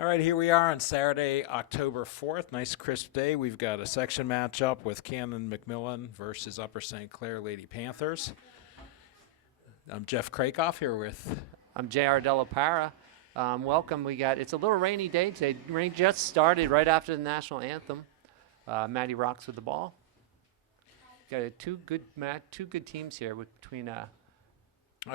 All right, here we are on Saturday, October 4th. Nice crisp day. We've got a section matchup with Canon-McMillan versus Upper St. Clair Lady Panthers. I'm Jeff Krakoff here with... I'm J.R. Della Para. Welcome. It's a little rainy day today. Rain just started right after the national anthem. Maddie rocks with the ball. Got two good teams here between a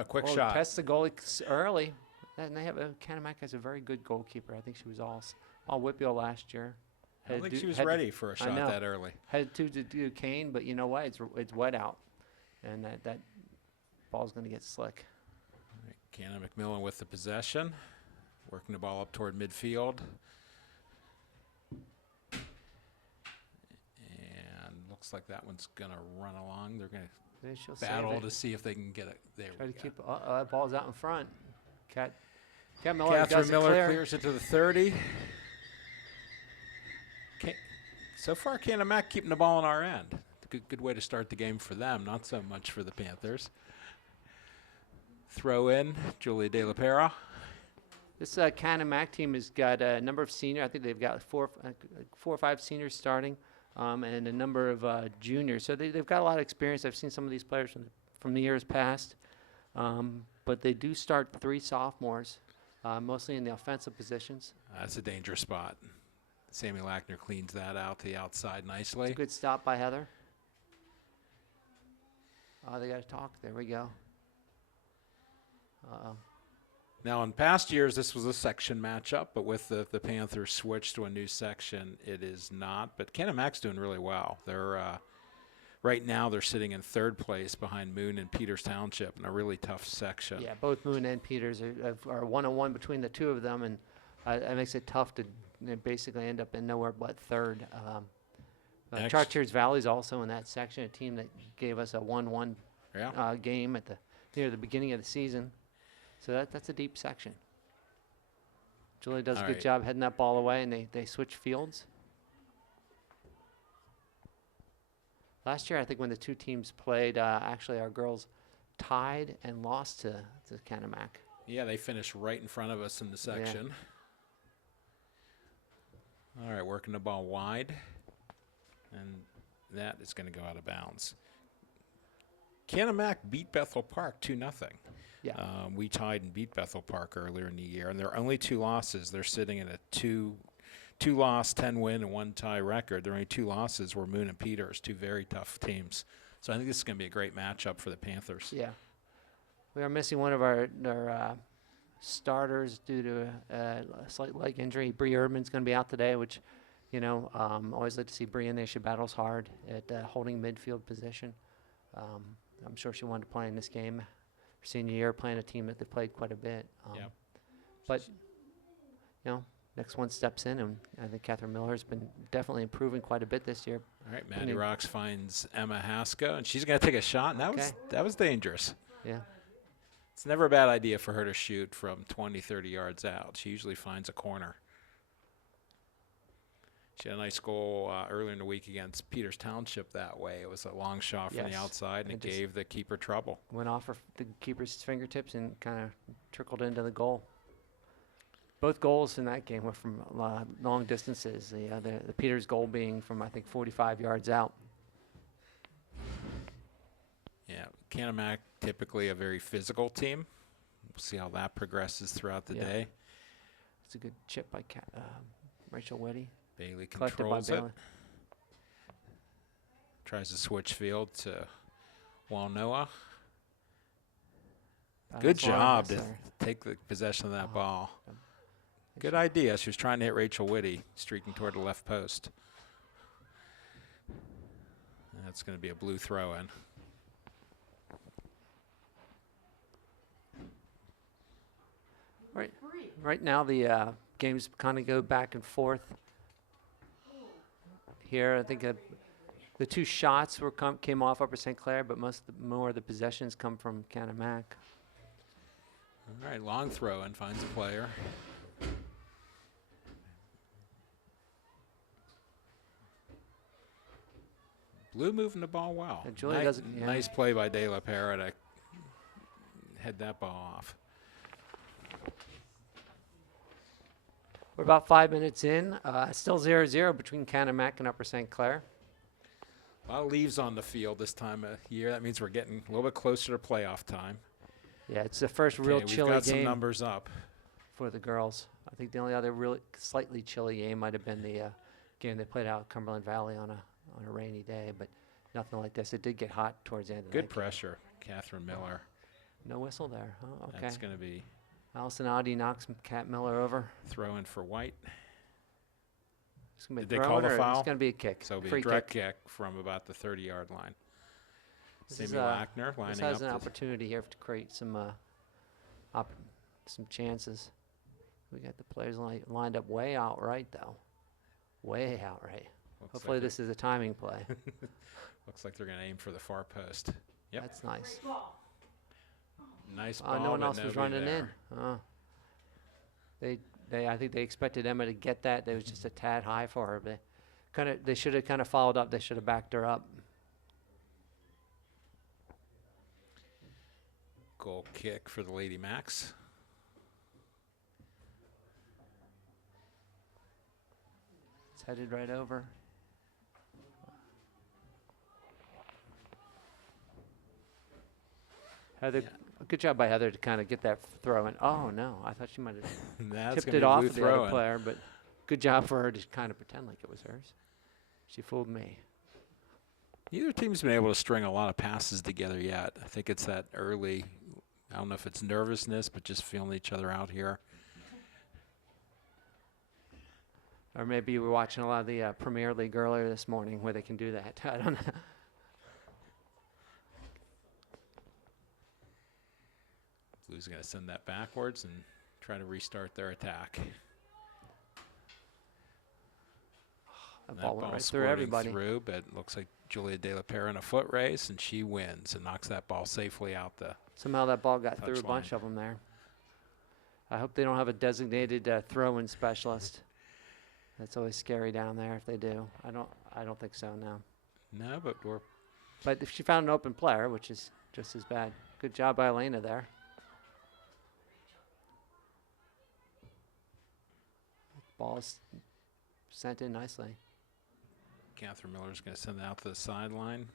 quick shot. Test the goalie early. And they have Canon-McMillan has a very good goalkeeper. I think she was all Whitfield last year. I don't think she was ready for a shot that early. Had to do Kane, but you know what? It's wet out, and that ball's going to get slick. Right, Canon-McMillan with the possession, working the ball up toward midfield. And looks like that one's going to run along. They're going to battle to see if they can get it. Try to keep that ball's out in front. Catherine Miller clears it to the 30. So far, Canon-McMillan keeping the ball on our end. Good way to start the game for them, not so much for the Panthers. Throw in, Julia De La Pera. This Canon-McMillan team has got a number of seniors. I think they've got four or five seniors starting, and a number of juniors. So they've got a lot of experience. I've seen some of these players from the years past. But they do start three sophomores, mostly in the offensive positions. That's a dangerous spot. Sammy Lackner cleans that out to the outside nicely. It's a good stop by Heather. They got to talk. There we go. Now, in past years, this was a section matchup, but with the Panthers switched to a new section, it is not. But Canon-McMillan's doing really well. They're right now, they're sitting in third place behind Moon and Peters Township in a really tough section. Yeah, both Moon and Peters are one-on-one between the two of them, and it makes it tough to basically end up in nowhere but third. Chartiers Valley's also in that section, a team that gave us a 1-1 game near the beginning of the season. So that's a deep section. Julie does a good job heading that ball away, and they switch fields. Last year, I think when the two teams played, actually our girls tied and lost to Canon-McMillan. Yeah, they finished right in front of us in the section. Yeah. All right, working the ball wide, and that is going to go out of bounds. Canon-McMillan beat Bethel Park 2-0. Yeah. We tied and beat Bethel Park earlier in the year, and there are only two losses. They're sitting at a two-loss, 10-win, and 1-tie record. Their only two losses were Moon and Peters, two very tough teams. So I think this is going to be a great matchup for the Panthers. Yeah. We are missing one of our starters due to a slight leg injury. Bree Urban's going to be out today, which, always like to see Bree in there. She battles hard at holding midfield position. I'm sure she wanted to play in this game. Her senior year, playing a team that they played quite a bit. But, next one steps in, and I think Catherine Miller's been definitely improving quite a bit this year. All right, Maddie Rocks finds Emma Haskell, and she's going to take a shot, and that was dangerous. Yeah. It's never a bad idea for her to shoot from 20, 30 yards out. She usually finds a corner. She had a nice goal earlier in the week against Peters Township that way. It was a long shot from the outside, and it gave the keeper trouble. Went off the keeper's fingertips and kind of trickled into the goal. Both goals in that game were from long distances. The Peters goal being from, I think, 45 yards out. Yeah, Canon-McMillan typically a very physical team. We'll see how that progresses throughout the day. It's a good chip by Rachel Whitty. Bailey controls it. Tries to switch field to Walnoa. Good job to take the possession of that ball. Good idea. She was trying to hit Rachel Whitty, streaking toward the left post. That's going to be a blue throw-in. Right now, the games kind of go back and forth. Here, I think the two shots came off Upper St. Clair, but more of the possessions come from Canon-McMillan. All right, long throw and finds a player. Blue moving the ball well. Nice play by De La Pera to head that ball off. We're about 5 minutes in. Still 0-0 between Canon-Mac and Upper St. Clair. A lot of leaves on the field this time of year. That means we're getting a little bit closer to playoff time. Yeah, it's the first real We've chilly got some game numbers up. for the girls. I think the only other really slightly chilly game might have been the game they played out at Cumberland Valley on a rainy day, but nothing like this. It did get hot towards the end of the Good night. pressure, Catherine Miller. No whistle there. Oh, okay. That's going to be Allison Audi knocks Cat Miller over. throw in for White. It's gonna be Did a they throw call in the or foul? It's going to be a kick. So it'll be Free a direct kick from about the 30-yard line. This Sammy is, Lackner This lining has up. an the- opportunity here to create some chances. We got the players lined up way out right, though. Way out right. looks Hopefully like this is a timing play. Looks like they're going to aim for the far post. Yep. That's nice. Nice ball. No one but else was nobody running there. in. I think they expected Emma to get that. It was just a tad high for her. They should have kind of followed up. They should have backed her up. Goal kick for the Lady Macs. It's headed right over. Heather, good job by Heather to kind of get that throw in. Oh no, I thought she might have That's tipped gonna it be off blue of the other throw-in. player, but good job for her to kind of pretend like it was hers. She fooled me. Neither team's been able to string a lot of passes together yet. I think it's that early, I don't know if it's nervousness, but just feeling each other out here. Or maybe you were watching a lot of the Premier League earlier this morning where they can do that. I don't know. Blue's going to send that backwards and try to restart their attack. That And ball went right through squirting everybody. through, but it looks like Julia De La Pera in a foot race, and she wins and knocks that ball safely out the. Somehow that ball got through a Touchline. bunch of them there. I hope they don't have a designated throw-in specialist. That's always scary down there if they do. I don't think so, no. No, but we're But if she found an open player, which is just as bad. Good job by Elena there. Ball's sent in nicely. Catherine Miller's going to send it out to the sideline.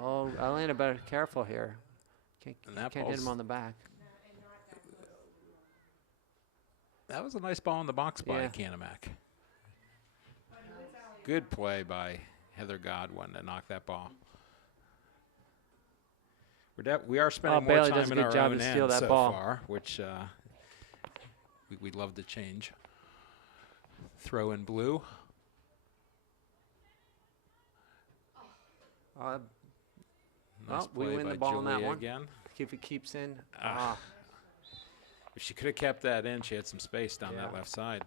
Oh, Elena better careful here. And Can't that hit him ball's- on the back. That was a nice ball in the box by Yeah. Canon-Mac. Good play by Heather Godwin to knock that ball. We are spending more Bailey does time a in good our job own to end steal that so ball. far, which we'd love to change. Throw in Blue. Nice Well, we play win by the ball on that Julia one. again. If it keeps in. Ah. If she could have kept that in, she had some space down that Yeah. left side.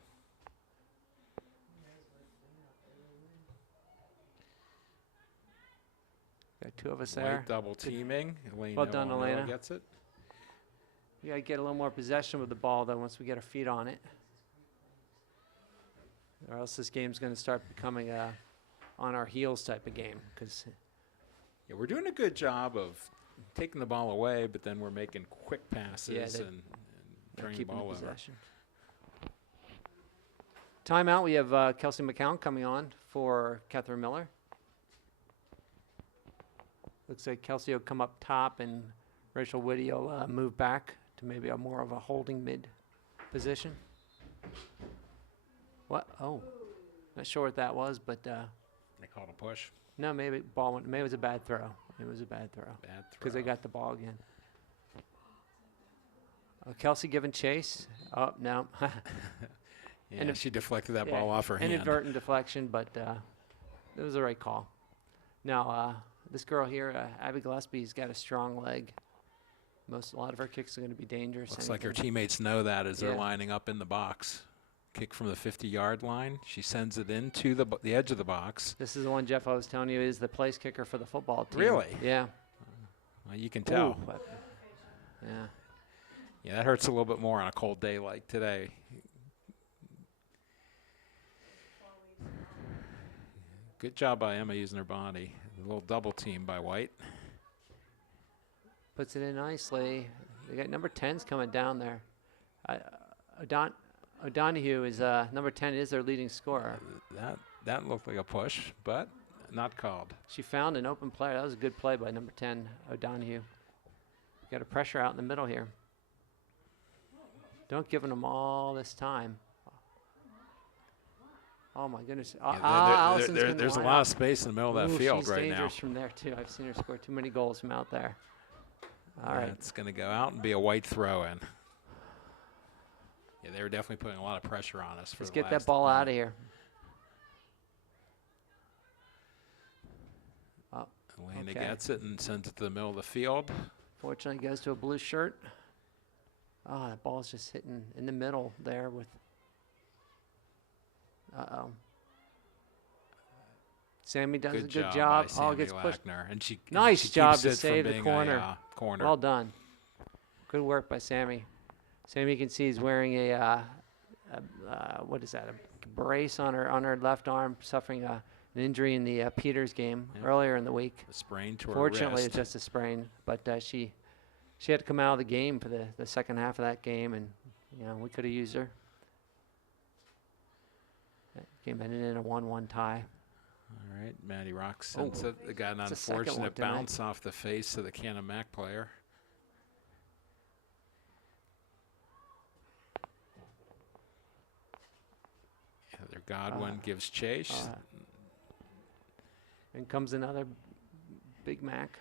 Got two of us there. White double teaming. Elena Well done, Wanella Elena. gets it. We got to get a little more possession with the ball, though, once we get our feet on it. Or else this game's going to start becoming a on our heels type of game. Because Yeah, we're doing a good job of taking the ball away, but then we're making quick passes they- and turning the keeping the ball over. possession. Timeout. We have Kelsey McCown coming on for Catherine Miller. Looks like Kelsey will come up top and Rachel Whitty will move back to maybe a more of a holding mid position. What? Oh, not sure what that was, but They called a push. no, maybe ball went. Maybe it was a bad throw. It was a bad throw Bad throw. because they got the ball again. Kelsey giving chase. Oh no, Yeah, and if- she deflected that yeah, ball off her hand. inadvertent deflection, but it was the right call. Now this girl here, Abby Gillespie's got a strong leg. A lot of her kicks are going to be dangerous. Looks like her Anything- teammates know that as they're Yeah. lining up in the box. Kick from the 50-yard line. She sends it into the edge of the box. This is the one Jeff I was telling you is the place kicker for the football team. Really? Yeah. Well, you can tell. Ooh, but- yeah. Yeah, that hurts a little bit more on a cold day like today. Good job by Emma using her body. A little double team by White. Puts it in nicely. They got number 10s coming down there. O'Donohue is number 10 is their leading scorer. That looked like a push, but not called. She found an open player. That was a good play by number 10, O'Donohue. Got a pressure out in the middle here. Don't give them all this time. Oh my goodness! There's a lot of space in the middle of that field she's right now. dangerous from there too. I've seen her score too many goals from out there. All right, it's going to go out and be a white throw-in. Yeah, they were definitely putting a lot of pressure on us. Let's get that ball out of here. Oh, Elena gets it and sends it to the middle of the field. Fortunately, goes to a blue shirt. Oh, that ball's just hitting in the middle there with. Uh-oh. Sammy does a good job. Oh, gets pushed. And she Nice job to keeps it save from the being corner. Corner. Well done. Good work by Sammy. Sammy, you can see, is wearing a what is that? A brace on her left arm, suffering an injury in the Peters game earlier in the week. A sprain to her Fortunately, wrist. it's just a sprain, but she had to come out of the game for the second half of that game, and we could have used her. That game ended in a 1-1 tie. All right, Maddie Rock sends it. They got an It's the second one unfortunate tonight. bounce off the face of the Canon-Mac player. Heather Godwin gives chase. And comes another Big Mac.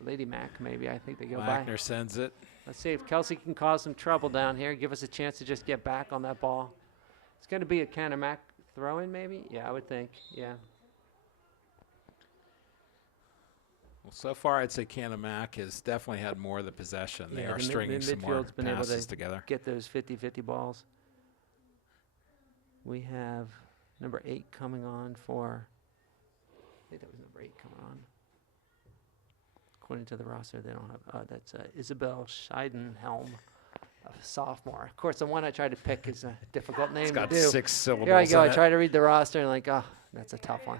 Lady Mac, maybe. I think they go by. Wagner sends it. Let's see if Kelsey can cause some trouble down here. Give us a chance to just get back on that ball. It's going to be a Canon-Mac throw-in, maybe? Yeah, I would think. Yeah. Well, so far, I'd say Canon-Mac has definitely had more of the possession. They are stringing some more been able passes to together. Get those 50-50 balls. We have number 8 coming on for. I think that was number 8 coming on. According to the roster, they don't have. That's Isabel Scheidenhelm, a sophomore. Of course, the one I tried to pick is a difficult name It's got to do. 6 syllables. Here I go. in I it. tried to read the roster and that's a tough one.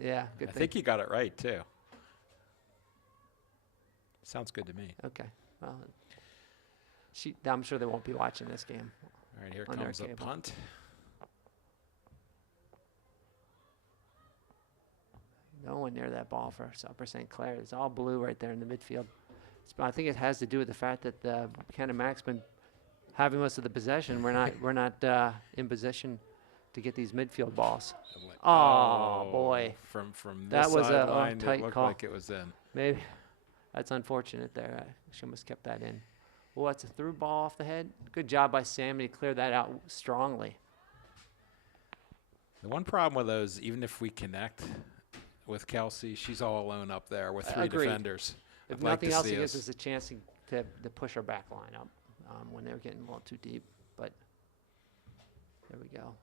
Yeah, good I thing. think you got it right too. Sounds good to me. Okay. Well, I'm sure they won't be watching this game. All right, here On their comes a cable. punt. No one near that ball for Upper St. Clair. It's all blue right there in the midfield. I think it has to do with the fact that Canon-Mac's been having most of the possession. We're not in position to get these midfield balls. Oh boy, From That this was a sideline, tight it looked call. like it was in. Maybe that's unfortunate there. She almost kept that in. Well, that's a through ball off the head. Good job by Sammy to clear that out strongly. The one problem with those, even if we connect with Kelsey, she's all alone up there with 3 Agreed. defenders. If I'd like nothing to else, see it gives us- us a chance to push our back line up when they were getting a little too deep. But there we go.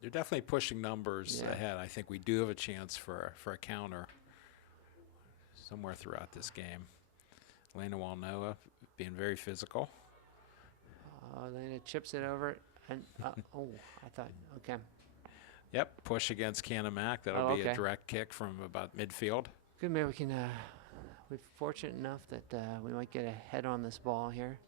They're definitely pushing numbers Yeah. ahead. I think we do have a chance for a counter somewhere throughout this game. Elena Walnoa being very physical. Elena chips it over, and I thought, okay. Yep, push against Canon-Mac. That'll be a okay. direct kick from about midfield. Good, maybe we can. We're fortunate enough that we might get a head on this ball here.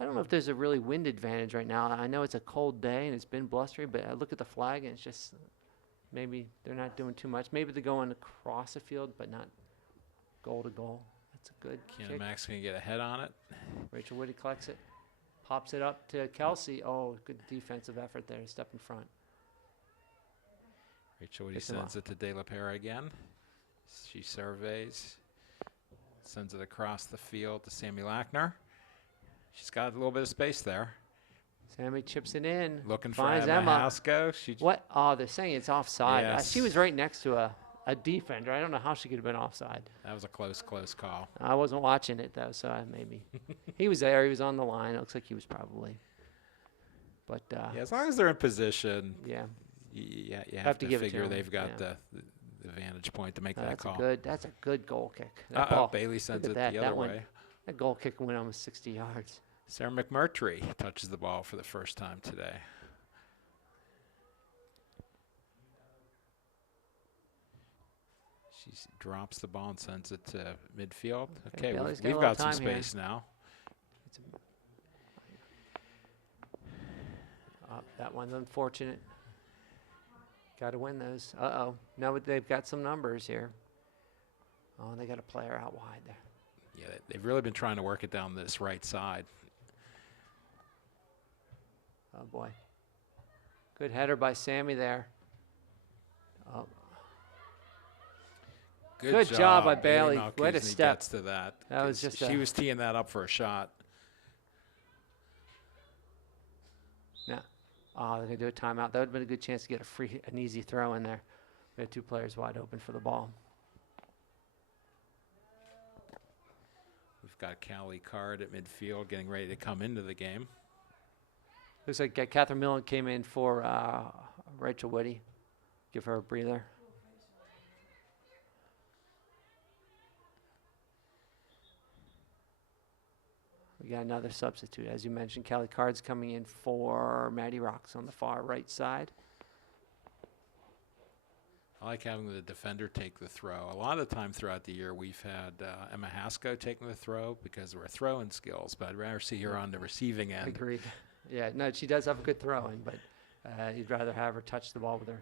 I don't know if there's a really wind advantage right now. I know it's a cold day and it's been blustery, but I look at the flag and it's just maybe they're not doing too much. Maybe they're going across the field, but not goal to goal. That's a good kick. Canon-Mac's going to get a head on it. Rachel Woody collects it, pops it up to Kelsey. Oh, good defensive effort there to step in front. Rachel Woody Picks him sends it to De La Pera again. She surveys, sends it across the field to Sammy Lackner. She's got a little bit of space there. Sammy chips it in. Looking for finds Emma Emma. Haskell. She What? Oh, they're saying it's offside. Yes. She was right next to a defender. I don't know how she could have been offside. That was a close call. I wasn't watching it, though, so maybe. He was there. He was on the line. It looks like he was probably. But, Yeah, as long as they're in position, yeah. you Have to give it to figure them, they've got yeah. the vantage point to make that That's call. that's a good goal kick. That Uh-oh, ball, Bailey sends at it that, the that other one. way. That goal kick went almost 60 yards. Sarah McMurtry touches the ball for the first time today. She drops the ball and sends it to midfield. Okay, Okay, Bailey's got a we've little got some time here. space now. It's that one's unfortunate. Got to win those. Uh-oh. No, they've got some numbers here. Oh, they got a player out wide there. Yeah, they've really been trying to work it down this right side. Oh, boy. Good header by Sammy there. Oh. Good job by Bailey. Way to Malkisny step. gets to that. That was 'Cause just she a- was teeing that up for a shot. No. Oh, they're going to do a timeout. That would have been a good chance to get an easy throw in there. We had two players wide open for the ball. We've got Callie Card at midfield getting ready to come into the game. Looks like Catherine Millen came in for Rachel Woody. Give her a breather. We got another substitute. As you mentioned, Callie Card's coming in for Maddie Rocks on the far right side. I like having the defender take the throw. A lot of the time throughout the year, we've had Emma Hasko taking the throw because of her throwing skills, but I'd rather see her on the receiving end. Agreed. Yeah, no, she does have a good throwing, but you'd rather have her touch the ball with her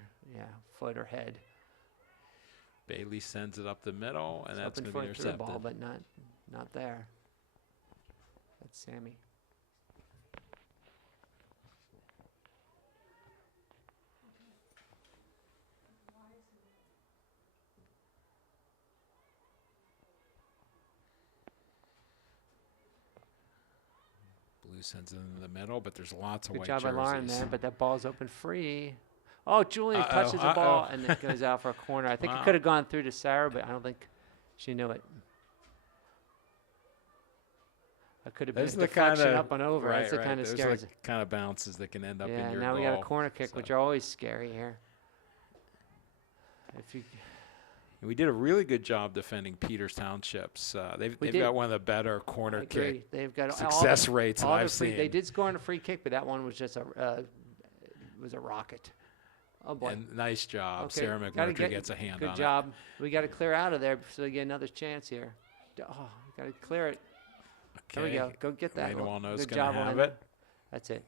foot or head. Bailey sends it up the middle, and that's going to be through the intercepted. ball, but not there. That's Sammy. Blue sends it into the middle, but there's lots of Good white job by Lauren jerseys. there, but that ball's open free. Oh, Julia Uh-oh, touches the ball uh-oh. and it goes out for a corner. I think Wow. it could have gone through to Sarah, but I don't think she knew it. That could have been a Those are the deflection kinda- up and over. That's the kind of Those scary. are the kind of bounces that can end up in Yeah, your now goal. we got a corner kick, So- which are always scary here. If you We did a really good job defending Peters Townships. They've did. got one of the better I corner agree. kick They've got success rates that all the I've free, seen. They did score on a free kick, but that one was just was a rocket. Oh boy! And nice job. Okay, Sarah gotta McMurtry gets a hand Good on job. We got to clear out of there so we get another chance here. Oh, got to clear it. it. There we go. Go get that. Elena Walno's Good going job, to have Elena. it. That's it.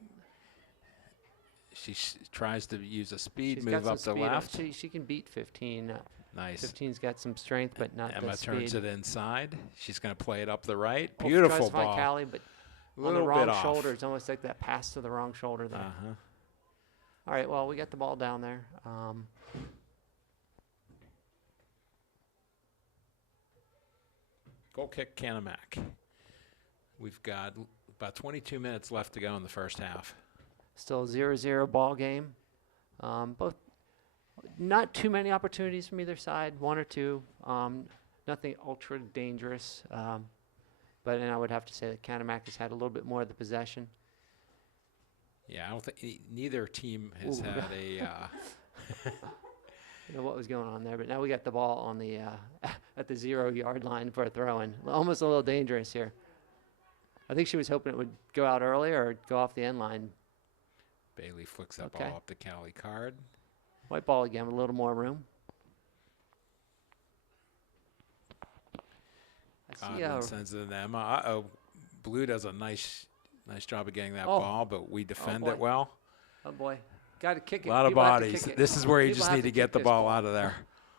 She tries to use a speed She's move got up some the speed. left. She can beat 15. Nice. 15's got some strength, but not Emma the speed. turns it inside. She's going to play it up the right. Oh, Beautiful tries to find ball. Callie, but A on the little wrong bit off. shoulder. It's almost like that pass to the wrong shoulder there. Uh-huh. All right, well, we got the ball down there. Goal kick, Canon-Mac. We've got about 22 minutes left to go in the first half. Still a 0-0 ball game. Both not too many opportunities from either side, one or two. Nothing ultra dangerous. But then I would have to say that Canon-Mac has had a little bit more of the possession. Yeah, I don't think neither team has Ooh. had a. I don't know what was going on there, but now we got the ball on the at the 0-yard line for a throw-in. Almost a little dangerous here. I think she was hoping it would go out earlier or go off the end line. Bailey flicks that Okay. ball up to Callie Card. White ball again with a little more room. I see Godwin sends it to Emma. Uh-oh. Blue does a nice job of getting that Oh. ball, but we defend boy. it well. oh boy, got to kick it. A lot of People have to bodies. kick it. This is where you People just have need to kick get the this ball out of there.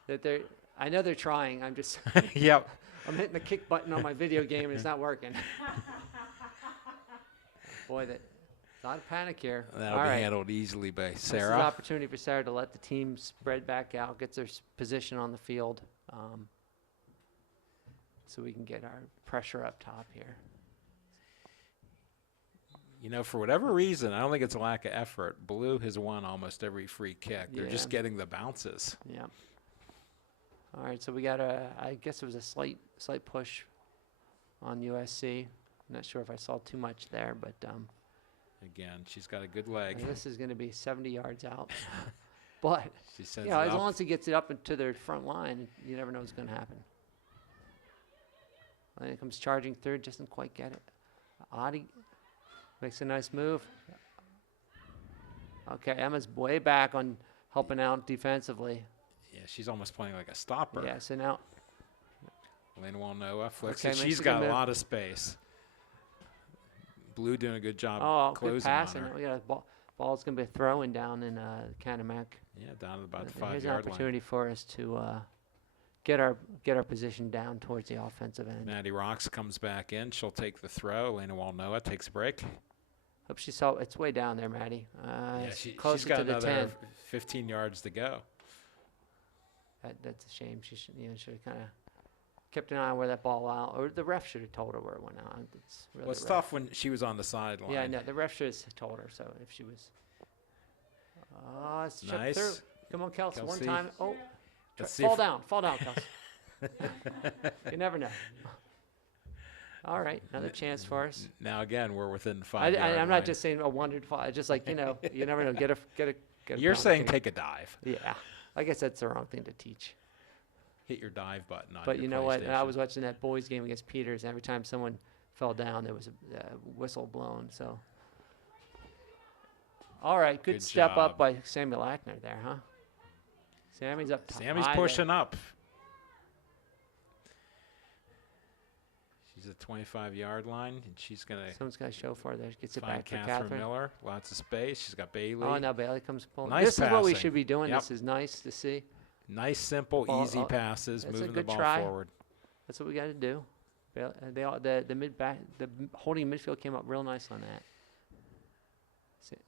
That they're, I know they're trying. I'm just, Yep. I'm hitting the kick button on my video game and it's not working. Boy, that a lot of panic here. That'll All be right. handled easily by This is an Sarah. opportunity for Sarah to let the team spread back out, get their position on the field, so we can get our pressure up top here. You know, for whatever reason, I don't think it's a lack of effort. Blue has won almost every free kick. They're just Yeah. getting the bounces. Yeah. All right, so we got I guess it was a slight push on USC. I'm not sure if I saw too much there, but Again, she's got a good leg. and this is going to be 70 yards out. But She sends yeah, it as up. long as he gets it up into their front line, you never know what's going to happen. And it comes charging through, just didn't quite get it. Adi makes a nice move. Okay, Emma's way back on helping out defensively. Yeah, she's almost playing like a stopper. Yeah, so now. Elena Walnoa flicks Okay, it. makes She's a got good a move. lot of space. Blue doing a good job Oh, closing good pass. on And her. we got a ball's going to be throwing down in Canon-Mac. Yeah, down to about the Here's 5 an yard line. opportunity for us to get our position down towards the offensive end. Maddie Rocks comes back in. She'll take the throw. Elena Walnoa takes a break. Hope she saw it's way down there, Maddie. Yeah, It's she's closer got to the another 10. 15 yards to go. That's a shame. She should have kind of kept an eye on where that ball out, or the ref should have told her where it went out. It's really Well, it's the ref. tough when she was on the sideline. Yeah, no, the ref should have told her. So if she was, it's chipped Nice. through. Come on, Kelsey. One Kelsey. time. Oh, Let's see fall if- down, Kelsey. You never know. All right, another chance for us. Now again, we're within 5 yard I'm line. not just saying a wondered fall. It's just like you never know. Get a. You're saying penalty. take a dive. Yeah, I guess that's the wrong thing to teach. Hit your dive button on But your you know what? I PlayStation. was watching that boys game against Peters. And every time someone fell down, there was a whistle blown. So, all right, good step up job. by Samuel Ackner there, huh? Sammy's up. Sammy's high pushing there. up. She's at 25 yard line, and she's going to Someone's got to show for there. Gets it find back for Catherine Catherine. Miller. Lots of space. She's got Bailey. Oh, now Bailey comes pulling. Nice This is what we passing. should be doing. Yep. This is nice to see. Nice, simple, Ball- easy passes, that's a moving the good ball try. forward. That's what we got to do. The mid back, the holding midfield came up real nice on that.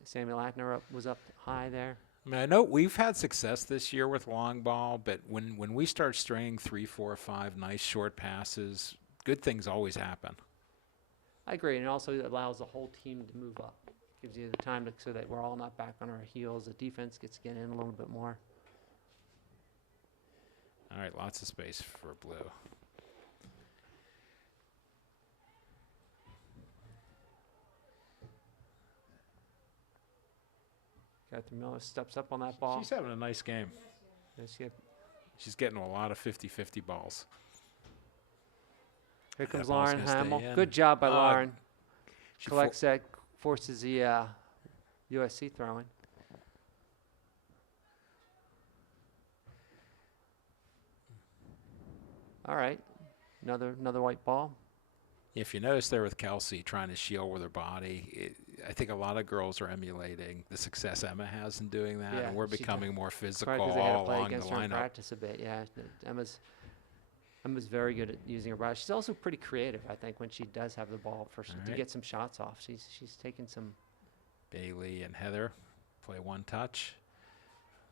Samuel Ackner was up high there. I mean, I know we've had success this year with long ball, but when we start stringing 3, 4, 5 nice short passes, good things always happen. I agree, and it also allows the whole team to move up. Gives you the time so that we're all not back on our heels. The defense gets to get in a little bit more. All right, lots of space for Blue. Catherine Miller steps up on that ball. She's having a nice game. She's getting a lot of 50-50 balls. Here comes ball's Lauren gonna stay Hamill. in. Good job by Lauren. She Collects that, forces the USC throwing. All right, another white ball. If you notice there with Kelsey trying to shield with her body, I think a lot of girls are emulating the success Emma has in doing that, Yeah, and we're she becoming more physical Probably 'cause they had to all play along the against her in lineup. practice a bit. Yeah, Emma's very good at using her body. She's also pretty creative, I think, when she does have the ball to right. get some shots off. She's taking some. Bailey and Heather play one touch.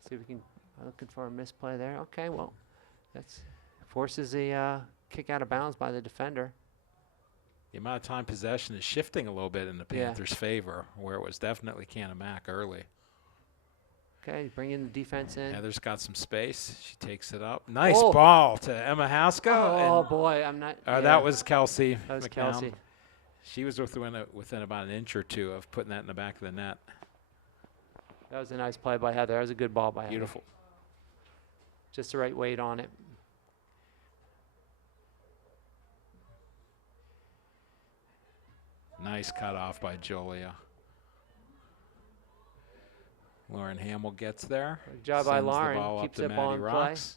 See if we can. Looking for a misplay there. Okay, well, that's forces a kick out of bounds by the defender. The amount of time possession is shifting a little bit in the Yeah. Panthers' favor, where it was definitely Canon-Mac early. Okay, bring in the defense in. Heather's got some space. She takes it up. Nice Oh. ball to Emma Haskell. Oh and- boy, I'm not. yeah, That was Kelsey. that was McMillan. Kelsey. She was within about an inch or two of putting that in the back of the net. That was a nice play by Heather. That was a good ball by Heather. Beautiful. Just the right weight on it. Nice cut off by Julia. Lauren Hamill gets there. Good job by sends the Lauren. ball Keeps up to that ball Maddie in play. Rocks.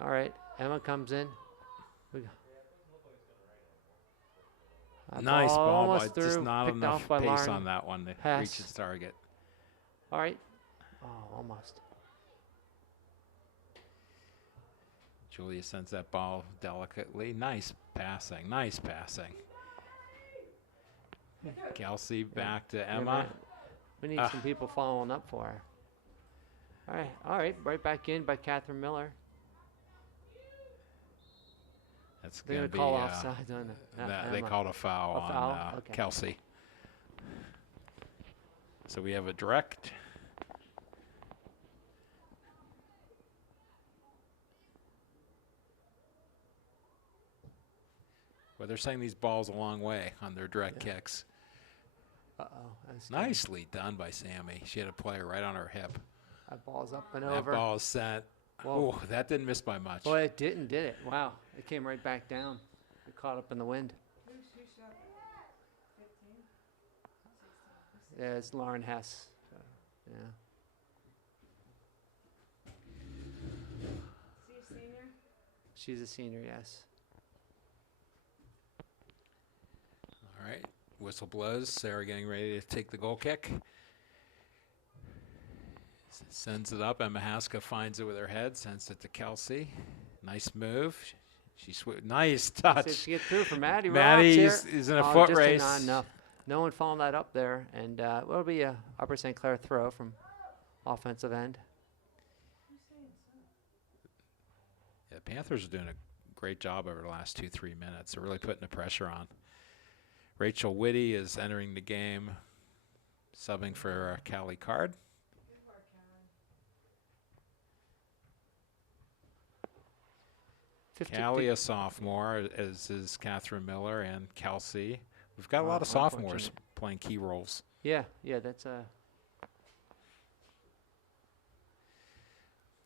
All right, Emma comes in. Nice ball, almost but just through, not picked enough off by pace Lauren. on that one to Pass. reach its target. All right. Oh, almost. Julia sends that ball delicately. Nice passing. Nice passing. Kelsey back to Yeah, Emma. man, we need some people following up for her. All right, right back in by Catherine Miller. That's They're going gonna to be call offside on they Emma. called a foul A on foul? Okay. Kelsey. So we have a direct. Well, they're saying these balls a long way on their direct kicks. Uh-oh. that's good. Nicely done by Sammy. She had a player right on her hip. That ball's up and That over. ball is sent. Whoa. Oh, that didn't miss by much. Boy, it didn't, did it? Wow. It came right back down. It caught up in the wind. Yeah, it's Lauren Hess. Yeah. She's a senior, yes. All right. Whistle blows. Sarah getting ready to take the goal kick. Sends it up. Emma Haska finds it with her head. Sends it to Kelsey. Nice move. Nice touch. See get through for Maddie. Maddie is in a foot just race. Not enough. No one following that up there, and it'll be a Upper St. Clair throw from offensive end. Yeah, the Panthers are doing a great job over the last 2-3 minutes. They're really putting the pressure on. Rachel Whitty is entering the game, subbing for Callie Card. Callie, a sophomore, as is Catherine Miller and Kelsey. We've got a lot of sophomores playing key roles. Yeah, that's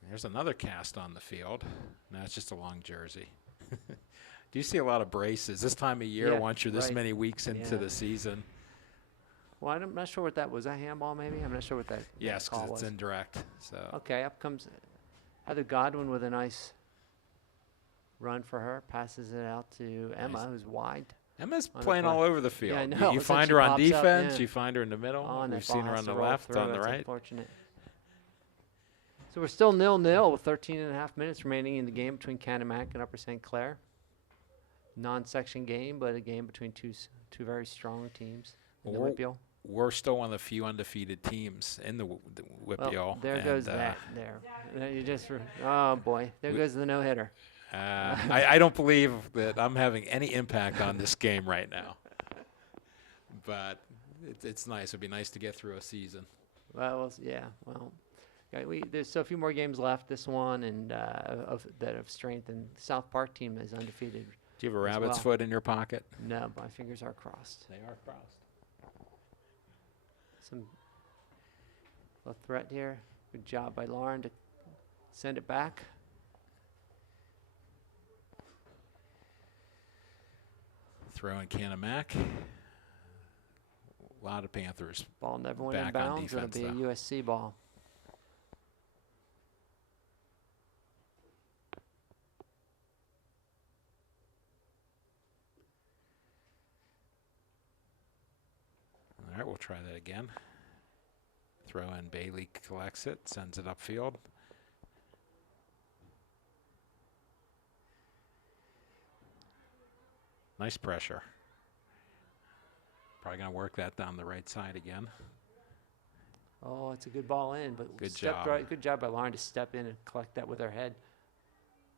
There's another cast on the field. Now it's just a long jersey. Do you see a lot of braces this time of year once you're this many weeks into the season? Well, I'm not sure what that was. A handball, maybe? I'm not sure what that Yes, call because it's was. indirect. So. Okay, up comes Heather Godwin with a nice run for her. Passes it out to Emma, who's wide. Emma's playing all over the field. Yeah, I know. You find her on defense. You find her in the middle. We've seen her on the left, on the right. Unfortunate. So we're still 0-0 with 13.5 minutes remaining in the game between Canon-Mac and Upper St. Clair. Non-section game, but a game between two very strong teams in the Whitfield. We're still one of the few undefeated teams in the Whitfield. Well, there goes that. There. You just oh boy, there goes the no-hitter. I don't believe that I'm having any impact on this game right now. But it's nice. It'd be nice to get through a season. Well, yeah. Well, there's still a few more games left. This one and of strength. And the South Park team is undefeated. Do you have a rabbit's foot in your pocket? No, my fingers are crossed. They are crossed. A threat here. Good job by Lauren to send it back. Throw in Canon-Mac. A lot of Panthers. Ball never went back in on bounds. defense, It'll be a USC ball. All right, we'll try that again. Throw in Bailey collects it, sends it upfield. Nice pressure. Probably going to work that down the right side again. Oh, it's a good ball in, but good job. Good job by Lauren to step in and collect that with her head.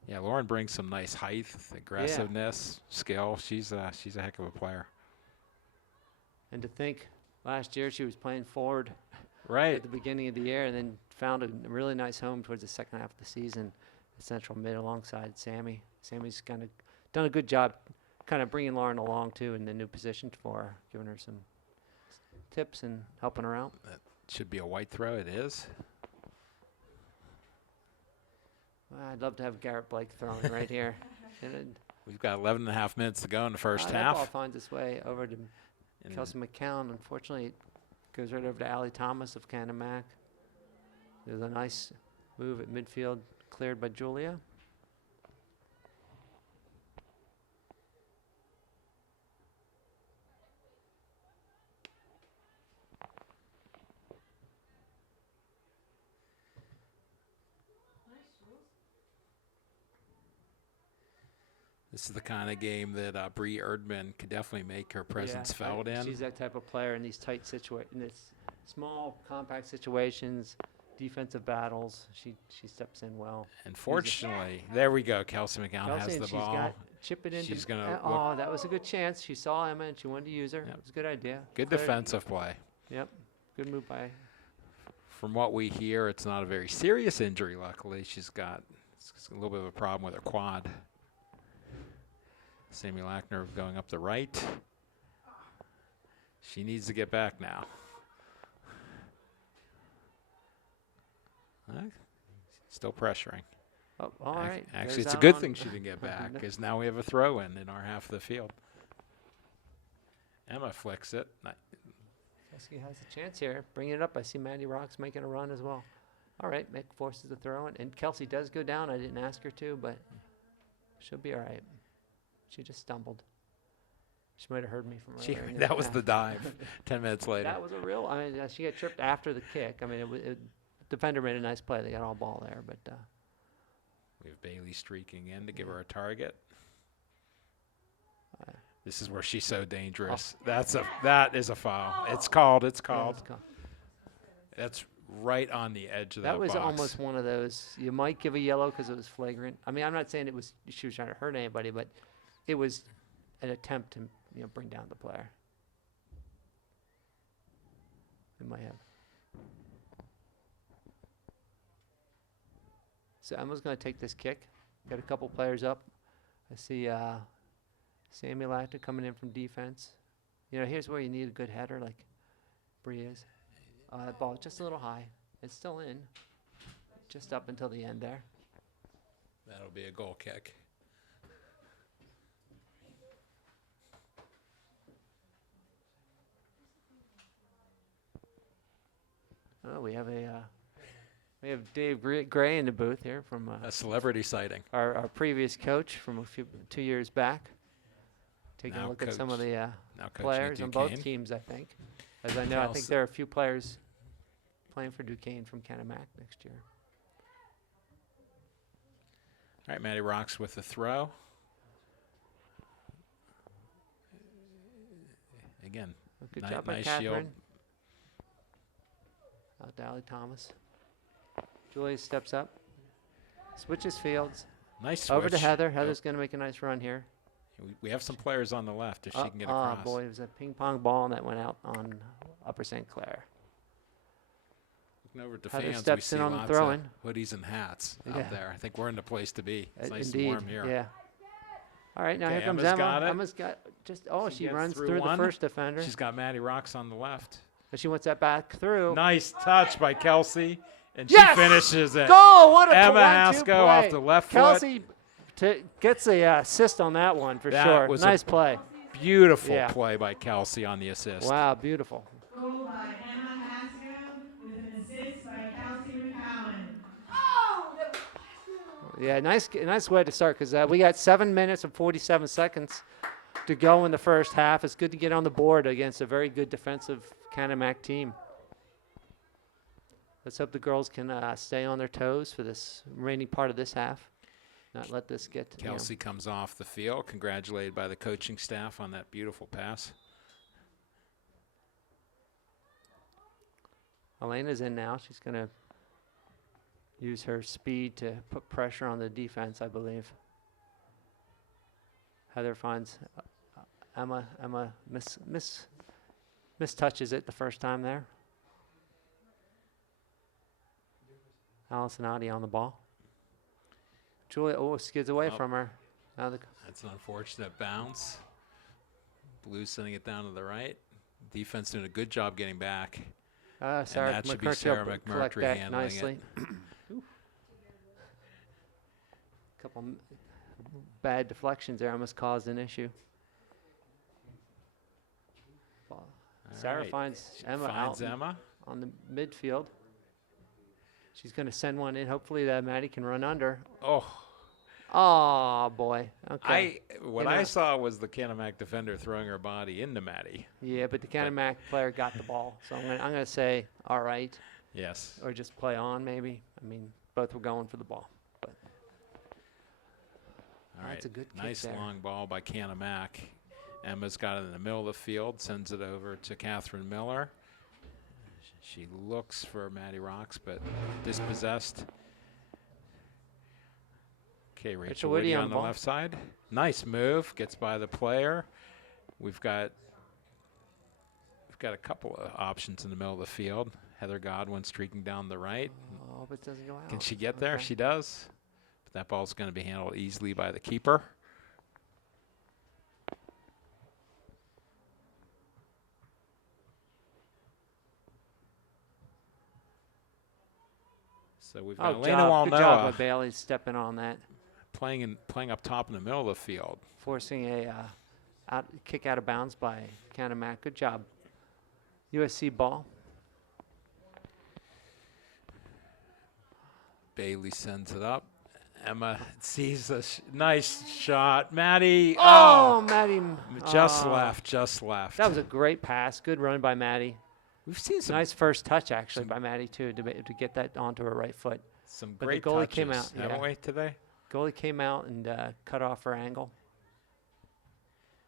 Yeah, Lauren brings some nice height, aggressiveness, skill. She's a heck of a player. And to think, last year she was playing forward at the beginning of the year, and then found a really nice home towards the second half of the season at Central Mid alongside Sammy. Sammy's kind of done a good job kind of bringing Lauren along, too, in the new position for her, giving her some tips and helping her out. That should be a white throw. It is. Well, I'd love to have Garrett Blake throwing right here. We've got 11.5 minutes to go in the first half. That ball finds its way over to Kelsey McCown. Unfortunately, it goes right over to Allie Thomas of Canon-Mac. There's a nice move at midfield, cleared by Julia. This is the kind of game that Bree Erdman could definitely make her presence felt in. She's that type of player in these tight situations, in this small, compact situations, defensive battles. She steps in well. And fortunately, there we go. Kelsey McCown has the ball. Chip it in. She's going to oh, that was a good chance. She saw Emma and she wanted to use her. It was a good idea. Good defensive play. Yep. Good move by. From what we hear, it's not a very serious injury, luckily. She's got a little bit of a problem with her quad. Sammy Lackner going up the right. She needs to get back now. Still pressuring. Oh, all right. Actually, it's a good thing she didn't get back, because now we have a throw in our half of the field. Emma flicks it. Kelsey has a chance here. Bringing it up. I see Maddie Rocks making a run as well. All right, Mick forces the throw in. And Kelsey does go down. I didn't ask her to, but she'll be all right. She just stumbled. She might have heard me from earlier. That was the dive 10 minutes later. That was a real, I mean, she got tripped after the kick. I mean, defender made a nice play. They got all ball there, but. We have Bailey streaking in to give her a target. This is where she's so dangerous. That is a foul. It's called. It's called. Yeah, That's right on the edge of the that was box. almost one of those. You might give a yellow because it was flagrant. I mean, I'm not saying she was trying to hurt anybody, but it was an attempt to bring down the player. It might have. So Emma's going to take this kick. Got a couple players up. I see Samuel Actor coming in from defense. Here's where you need a good header like Bree is. That ball just a little high. It's still in. Just up until the end there. That'll be a goal kick. Oh, we have Dave Gray in the booth here from A celebrity sighting. our previous coach from 2 years back. Taking Now a look at some of the now coaching players at on both Duquesne. teams, I think. As I know, I think there are a few players playing for Duquesne from Canon-McMillan next year. All right, Maddie Rocks with the throw. Again, Good job by nice Catherine. shield. Out to Allie Thomas. Julia steps up. Switches fields. Nice switch. Over to Heather. Heather's going to make a nice run here. We have some players on the left if she can get across. Oh, boy, it was a ping-pong ball, and that went out on Upper St. Clair. Looking over at the Heather fans, we steps see in on the lots throw-in. of hoodies and hats Yeah. out there. I think we're in the place to be. It's nice Indeed, and warm here. yeah. All right, now Okay, here comes Emma's Emma. got it. Emma's got She she gets runs through through one. the first defender. She's got Maddie Rocks on the left. But she wants that back through. Nice touch by Kelsey, and Yes! she finishes it. Goal! What a Emma 1-2 Haskell play. off the left foot. Kelsey gets the assist on that one for That sure. was a Nice play. Beautiful Yeah. play by Kelsey on the assist. Wow, beautiful. Goal by Emma Haskell with an assist by Kelsey McMillan. Yeah, nice way to start because we got 7 minutes and 47 seconds to go in the first half. It's good to get on the board against a very good defensive Canon-McMillan team. Let's hope the girls can stay on their toes for this remaining part of this half. Not let this get to Kelsey comes off the field, congratulated by the coaching staff on that beautiful pass. Elena's in now. She's going to use her speed to put pressure on the defense, I believe. Heather finds Emma. Emma mistouches it the first time there. Allison Adi on the ball. Julia, skids away Oh. from her. Now That's an unfortunate bounce. Blues sending it down to the right. Defense doing a good job getting back. Sarah that should be McMurtry Sarah will collect McMurtry that handling it. nicely. Couple bad deflections there almost caused an issue. Ball. Sarah right. finds She Emma finds out Emma. on the midfield. She's going to send one in. Hopefully that Maddie can run under. Oh, boy. Okay. What I saw was the Canon-McMillan defender throwing her body into Maddie. Yeah, but the Canon-McMillan player got the ball. So I'm going to say, all right, Yes. or just play on maybe. I mean, both were going for the ball. But All right. that's a good kick Nice there. long ball by Canon-McMillan. Emma's got it in the middle of the field, sends it over to Catherine Miller. She looks for Maddie Rocks, but dispossessed. Okay, Rachel Whitty on the ball. left side. Nice move, gets by the player. We've got a couple of options in the middle of the field. Heather Godwin streaking down the right. Oh, but it doesn't go out. Can she get there? Okay. She does. But that ball's going to be handled easily by the keeper. So we've got Oh, Elena good job Walnoa by Bailey stepping on that, playing up top in the middle of the field. forcing a kick out of bounds by Canon-McMillan. Good job. USC ball. Bailey sends it up. Emma sees a nice shot. Maddie. Maddie. Just left. Just left. That was a great pass. Good run by Maddie. We've seen some Nice first touch, actually, by Maddie, too, to get that onto her right foot. some But great the goalie touches, came out, haven't yeah. we, today? Goalie came out and cut off her angle.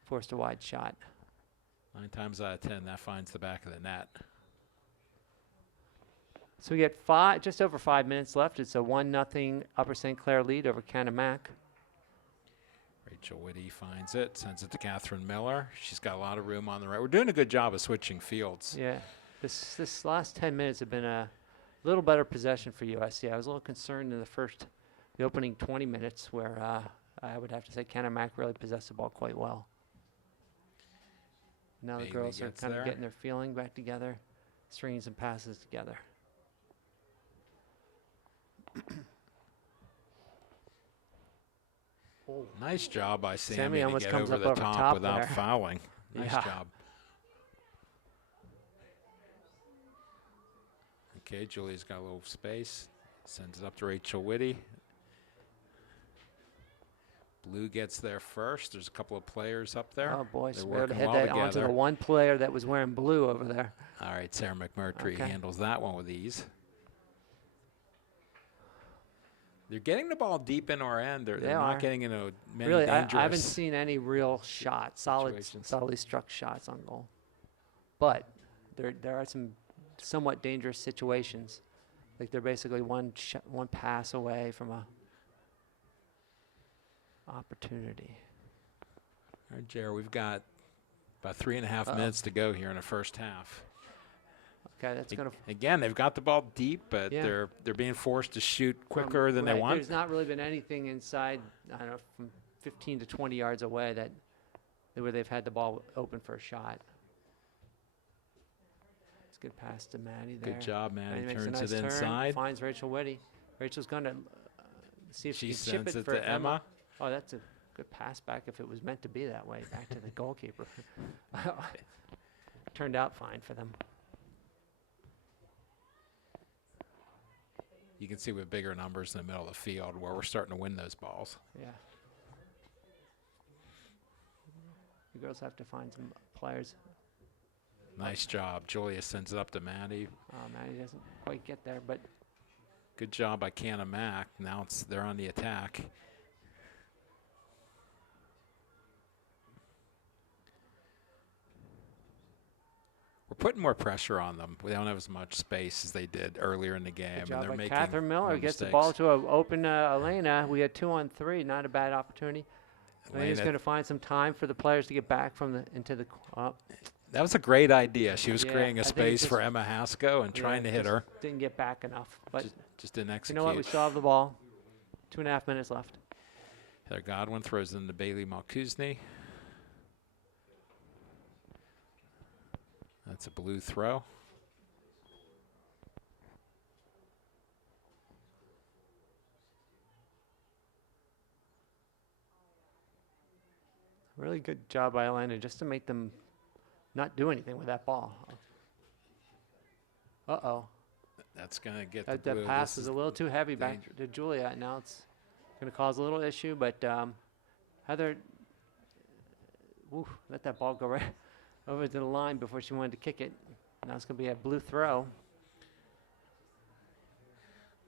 Forced a wide shot. 9 times out of 10, that finds the back of the net. So we get just over 5 minutes left. It's a 1-0 Upper St. Clair lead over Canon-Mac. Rachel Whitty finds it, sends it to Catherine Miller. She's got a lot of room on the right. We're doing a good job of switching fields. Yeah, this last 10 minutes have been a little better possession for USC. I was a little concerned in the opening 20 minutes where I would have to say Canon-Mac really possessed the ball quite well. Now the Bailey girls are gets kind of there. getting their feeling back together, stringing some passes together. Nice job by Sammy, Sammy to almost get comes over up the over top, top without there. fouling. Nice Yeah. job. Okay, Julia's got a little space. Sends it up to Rachel Whitty. Blue gets there first. There's a couple of players up there. Oh boy, They're so we able to working head well that onto together. the one player that was wearing blue over there. All right, Sarah McMurtry Okay. handles that one with ease. They're getting the ball deep in our end. They're They not are. getting into many Really, dangerous. I haven't seen any real shots, situations. solidly struck shots on goal. But there are some somewhat dangerous situations. Like they're basically one pass away from a opportunity. All right, Jared, we've got about 3.5 minutes to go here in the first half. Okay, that's going to Again, they've got the ball deep, but Yeah. they're being forced to shoot quicker than they want. There's not really been anything inside, I don't know, from 15 to 20 yards away where they've had the ball open for a shot. It's a good pass to Maddie there. Good job, Maddie. Maddie makes a Turns nice it turn, inside. finds Rachel Whitty. Rachel's going to see if She she can chip sends it it for to Emma. Oh, that's a good pass back if it was meant to be that way, back to the goalkeeper. Turned out fine for them. You can see with bigger numbers in the middle of the field where we're starting to win those balls. Yeah. The girls have to find some players. Nice job. Julia sends it up to Maddie. Maddie doesn't quite get there, but Good job by Canon-Mac. Now they're on the attack. We're putting more pressure on them. We don't have as much space as they did earlier in the game. good And job they're by making Catherine Miller. more Gets the mistakes. ball to an open Elena. We had 2-on-3. Not a bad opportunity. Elena's Elena- going to find some time for the players to get back from into the. That was a great idea. She was Yeah, creating I a think it space for just- Emma Haskell and trying to hit just her. Didn't get back enough. But Just didn't you execute. know what? We still have the ball. 2.5 minutes left. Heather Godwin throws it into Bailey Malkuzny. That's a blue throw. Really good job by Elena just to make them not do anything with that ball. Uh-oh. That's going to get the That blue. pass This was a little too heavy back dangerous. to Juliet. Now it's going to cause a little issue, but Heather let that ball go right over to the line before she wanted to kick it. Now it's going to be a blue throw.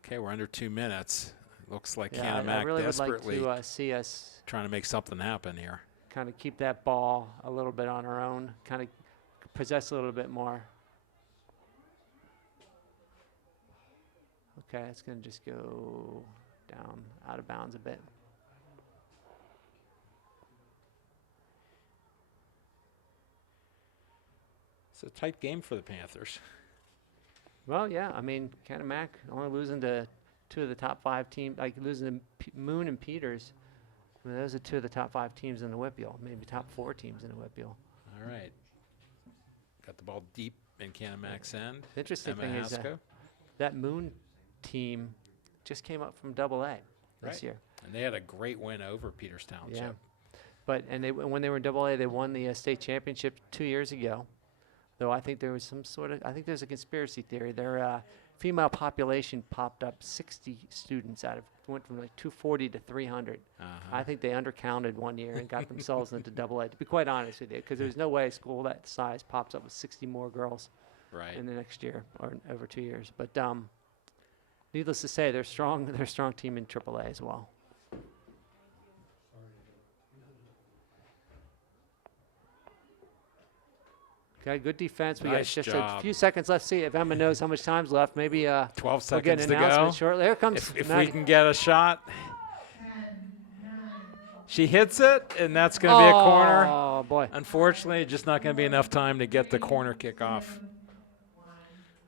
Okay, we're under 2 minutes. Looks like Yeah, I Canon-Mac really would like desperately to see us trying to make something happen here. kind of keep that ball a little bit on our own, kind of possess a little bit more. Okay, it's going to just go down out of bounds a bit. It's a tight game for the Panthers. Well, yeah, I mean, Canon-Mac only losing to two of the top 5 teams, like losing to Moon and Peters. I mean, those are 2 of the top 5 teams in the Whitfield, maybe top 4 teams in the Whitfield. All right. Got the ball deep in Canon-Mac's end. The interesting Emma thing is Haskell. that Moon team just came up from AA this Right. year. And they had a great win over Peters Township. Yeah. But when they were in AA, they won the state championship 2 years ago. Though I think there was some sort of, I think there's a conspiracy theory. Their female population popped up 60 students went from like 240 to 300. I think they undercounted one year and got themselves into double A, to be quite honest with you, because there's no way a school that size pops up with 60 more girls in the next year or over 2 years. But needless to say, they're strong. They're a strong team in AAA as well. Okay, good defense. We Nice got just job. a few seconds left. See if Emma knows how much time's left. Maybe 12 we'll get seconds an to announcement go. shortly. Here comes. If we can get a shot. She hits it, and that's going to be a corner. Oh, boy. Unfortunately, just not going to be enough time to get the corner kick off.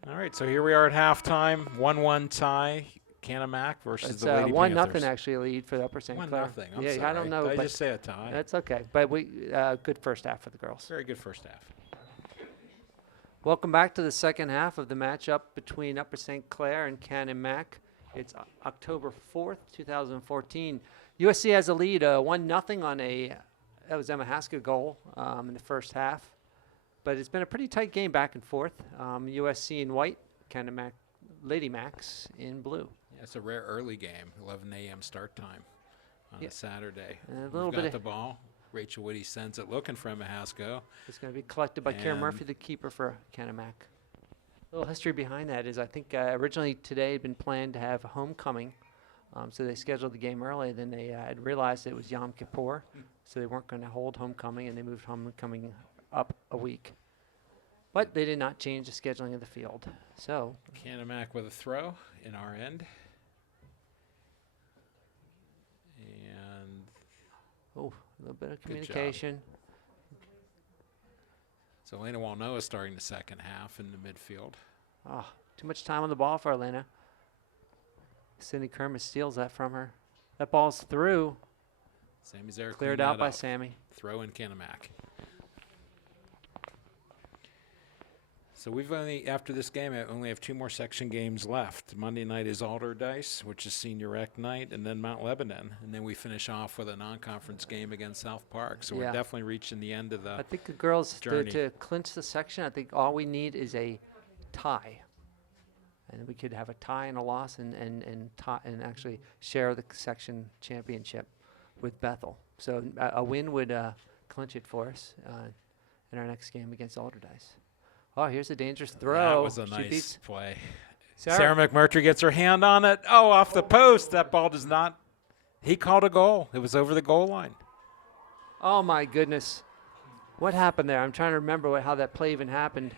All right, so here we are at halftime. 1-1 tie. Canon-Mac versus It's the Lady 1-0 Panthers. actually lead for the Upper St. 1-0. Clair. I'm Yeah, sorry. I don't know. Did I but just say a tie? that's okay. But we good first half for the girls. Very good first half. Welcome back to the second half of the matchup between Upper St. Clair and Canon-Mac. It's October 4th, 2014. USC has a lead, 1-0 on that was Emma Haskell goal in the first half. But it's been a pretty tight game back and forth. USC in white, Canon-Mac, Lady Macs in blue. Yeah, it's a rare early game, 11 a.m. start time on a Saturday. And a We've little got bit the ball. Rachel Whitty sends it looking for Emma Haskell. It's going to be collected by Karen And- Murphy, the keeper for Canon-Mac. A little history behind that is I think originally today had been planned to have homecoming. So they scheduled the game early. Then they had realized it was Yom Kippur, so they weren't going to hold homecoming, and they moved homecoming up a week. But they did not change the scheduling of the field. So Canon-Mac with a throw in our end. And a little bit of Good job. communication. so Elena Walno is starting the second half in the midfield. Oh, too much time on the ball for Elena. Cindy Kermit steals that from her. That ball's through. Sammy's there. Cleared cleaned out that by up. Sammy. Throw in Canon-Mac. So we've after this game, I only have 2 more section games left. Monday night is Alderdice, which is senior rec night, and then Mount Lebanon. And then we finish off with a non-conference game against South Park. So we're Yeah. definitely reaching the end of I the think the girls, journey. to clinch the section, I think all we need is a tie. And we could have a tie and a loss and actually share the section championship with Bethel. So a win would clinch it for us in our next game against Alderdice. Oh, here's a dangerous throw. That was a She nice beats play. Sarah. Sarah McMurtry gets her hand on it. Oh, off the post. That ball does not. He called a goal. It was over the goal line. Oh, my goodness. What happened there? I'm trying to remember how that play even happened.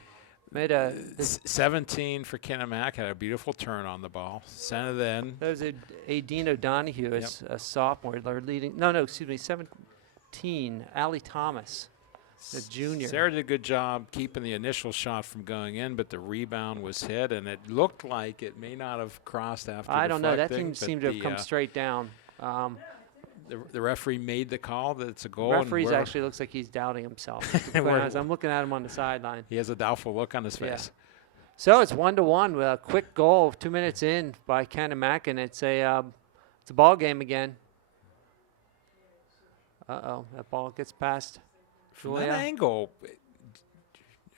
Made a. 17 for Canon-Mac. Had a beautiful turn on the ball. Sent it in. That was a Dean O'Donohue, a sophomore. They're leading. No, excuse me. 17. Allie Thomas, the junior. Sarah did a good job keeping the initial shot from going in, but the rebound was hit, and it looked like it may not have crossed after I don't know. That deflecting, thing but seemed to have come straight down. The referee made the call that it's a goal. Referee's and actually looks like he's doubting himself. To be quite honest. I'm looking at him on the sideline. he has a doubtful look on his Yeah. face. So it's 1-1 with a quick goal 2 minutes in by Canon-Mac, and it's a ball game again. That ball gets past From that Julia. angle,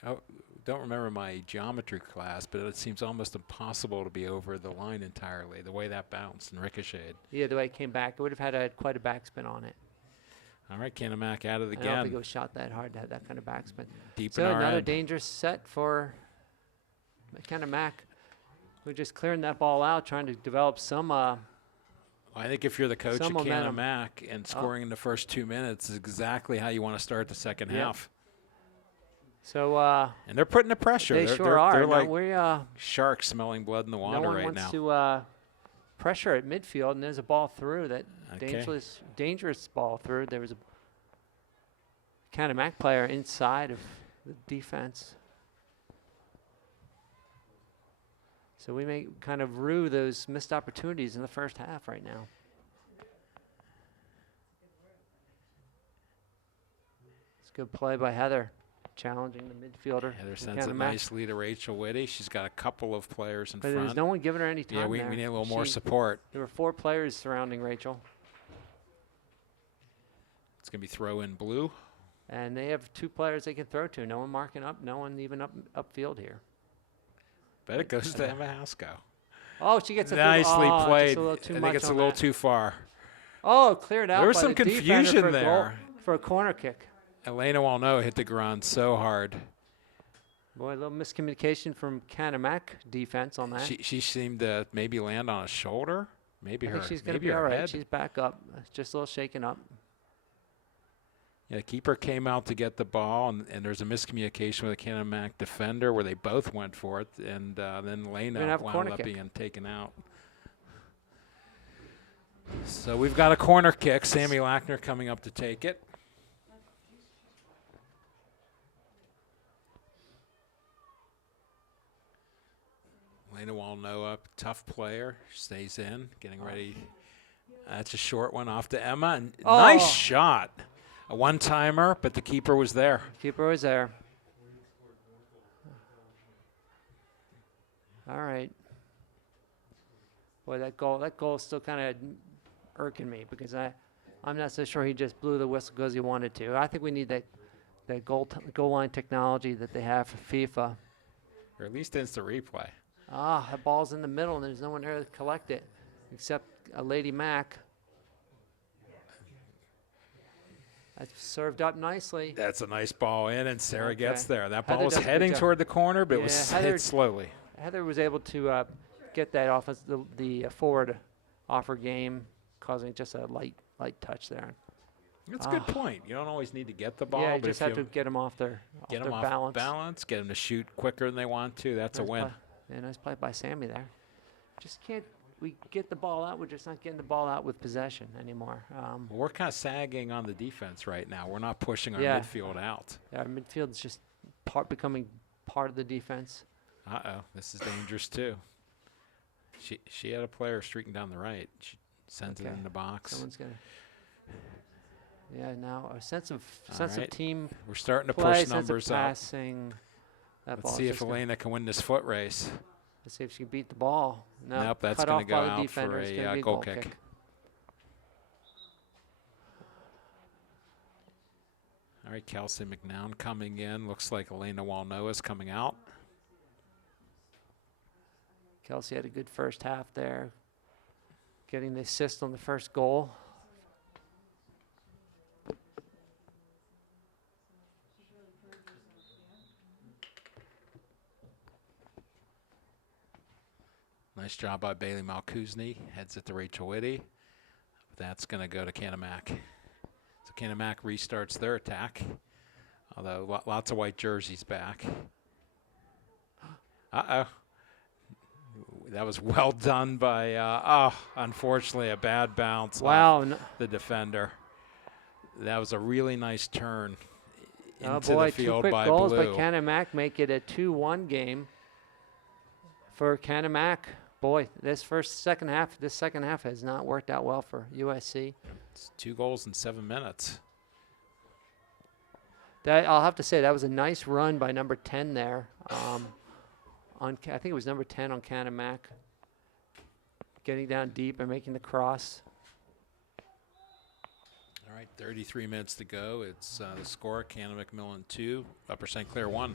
I don't remember my geometry class, but it seems almost impossible to be over the line entirely, the way that bounced and ricocheted. Yeah, the way it came back, it would have had quite a backspin on it. All right, Canon-Mac at it I don't think again. it was shot that hard to have that kind of backspin. Deep in So our another end. dangerous set for Canon-Mac. We're just clearing that ball out, trying to develop some. I think if you're the coach Some of momentum. Canon-Mac and scoring in the first 2 minutes is exactly how you want to start the second Yep. half. So And they're putting the pressure. they they're, sure they're, are. They're No, like sharks smelling blood in the no water one right wants now. to pressure at midfield, and there's a ball through that Okay. dangerous ball through. There was a Canon-Mac player inside of the defense. So we may kind of rue those missed opportunities in the first half right now. It's a good play by Heather, challenging the midfielder. Heather from sends it Canon-Mac. nicely to Rachel Whitty. She's got a couple of players in But front. there's no one giving her any time Yeah, we there. need a little more She- support. There were 4 players surrounding Rachel. It's going to be throw in blue. And they have two players they can throw to. No one marking up, no one even upfield here. But it goes to Emma Haskell. Oh, she gets a Nicely just played. a little too I much think it's a on little that. too far. Oh, cleared out. There was by some the defender confusion for a goal- there. for a corner kick. Elena Walno hit the ground so hard. Boy, a little miscommunication from Canon-Mac defense on that. She seemed to maybe land on a shoulder. Maybe I her. think she's going to maybe be her all right. head. She's back up. Just a little shaken up. Yeah, the keeper came out to get the ball, and there's a miscommunication with the Canon-Mac defender where they both went for it, and then Elena have a wound corner up kick. being taken out. So we've got a corner kick. Sammy Lackner coming up to take it. Elena Walnoa, tough player, stays in, getting ready. That's a short one off to Emma. And nice shot. A one-timer, but the keeper was there. Keeper was there. All right. Boy, that goal is still kind of irking me because I'm not so sure he just blew the whistle because he wanted to. I think we need that goal line technology that they have for FIFA. Or at least instant replay. That ball's in the middle and there's no one there to collect it except a Lady Mac. That's served up nicely. That's a nice ball in, and Sarah Okay. gets there. That Heather ball was does a good heading job. toward the corner, but it was Yeah, Heather- hit slowly. Heather was able to get that off as the forward offer game, causing just a light touch there. That's a good point. You don't always need to get the ball, Yeah, you but just if have to you get them off their get them off balance. balance, get them to shoot quicker than they want to, that's a Nice win. play. Yeah, nice play by Sammy there. Just can't we get the ball out? We're just not getting the ball out with possession anymore. Well, we're kind of sagging on the defense right now. We're not pushing our Yeah. midfield out. Our midfield's just becoming part of the defense. Uh-oh, this is dangerous too. She had a player streaking down the right. She sends it Okay. in the box. Someone's gonna. Yeah, now a sense of right. team We're starting to play, push numbers sense of up. passing. That Let's ball's see if just gonna- Elena can win this foot race. Let's see if she can beat the ball. No, Nope, that's cut gonna off go by the out defender. for It's a, gonna be a goal goal kick. kick. All right, Kelsey McNown coming in. Looks like Elena Walnoa is coming out. Kelsey had a good first half there, getting the assist on the first goal. Nice job by Bailey Malkuzny. Heads it to Rachel Whitty. That's going to go to Canon-Mac. So Canon-Mac restarts their attack. Although lots of white jerseys back. Uh-oh. That was well done by, unfortunately, a bad bounce Wow. off the defender. That was a really nice turn Oh into boy, the two field quick by goals Blue. by Canon-Mac make it a 2-1 game for Canon-Mac. Boy, this second half has not worked out well for USC. It's 2 goals in 7 minutes. I'll have to say that was a nice run by number 10 there. I think it was number 10 on Canon-Mac, getting down deep and making the cross. All right, 33 minutes to go. It's the score, Canon-McMillan 2, Upper St. Clair 1.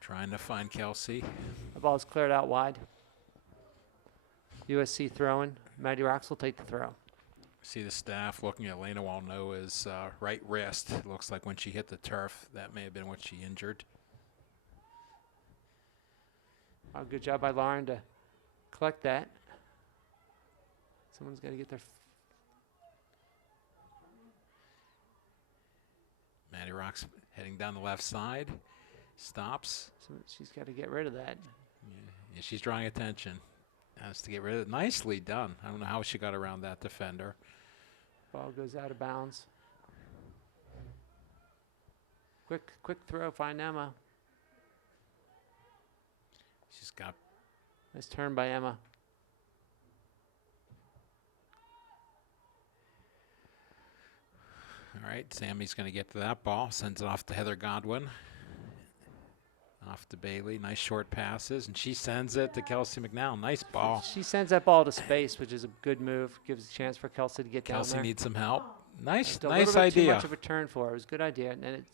Trying to find Kelsey. The ball's cleared out wide. USC throwing. Maddie Rox will take the throw. See the staff looking at Elena Walnoa's right wrist. It looks like when she hit the turf, that may have been what she injured. Oh, good job by Lauren to collect that. Someone's got to get their. Maddie Rox heading down the left side. Stops. She's got to get rid of that. Yeah, she's drawing attention. Has to get rid of it. Nicely done. I don't know how she got around that defender. Ball goes out of bounds. Quick throw. Find Emma. She's got. Nice turn by Emma. All right, Sammy's going to get to that ball. Sends it off to Heather Godwin. Off to Bailey. Nice short passes. And she sends it to Kelsey McNown. Nice ball. She sends that ball to space, which is a good move. Gives a chance for Kelsey to get Kelsey down there. needs some help. Nice, Just a nice little bit too idea. much of a turn for her. It was a good idea, and then it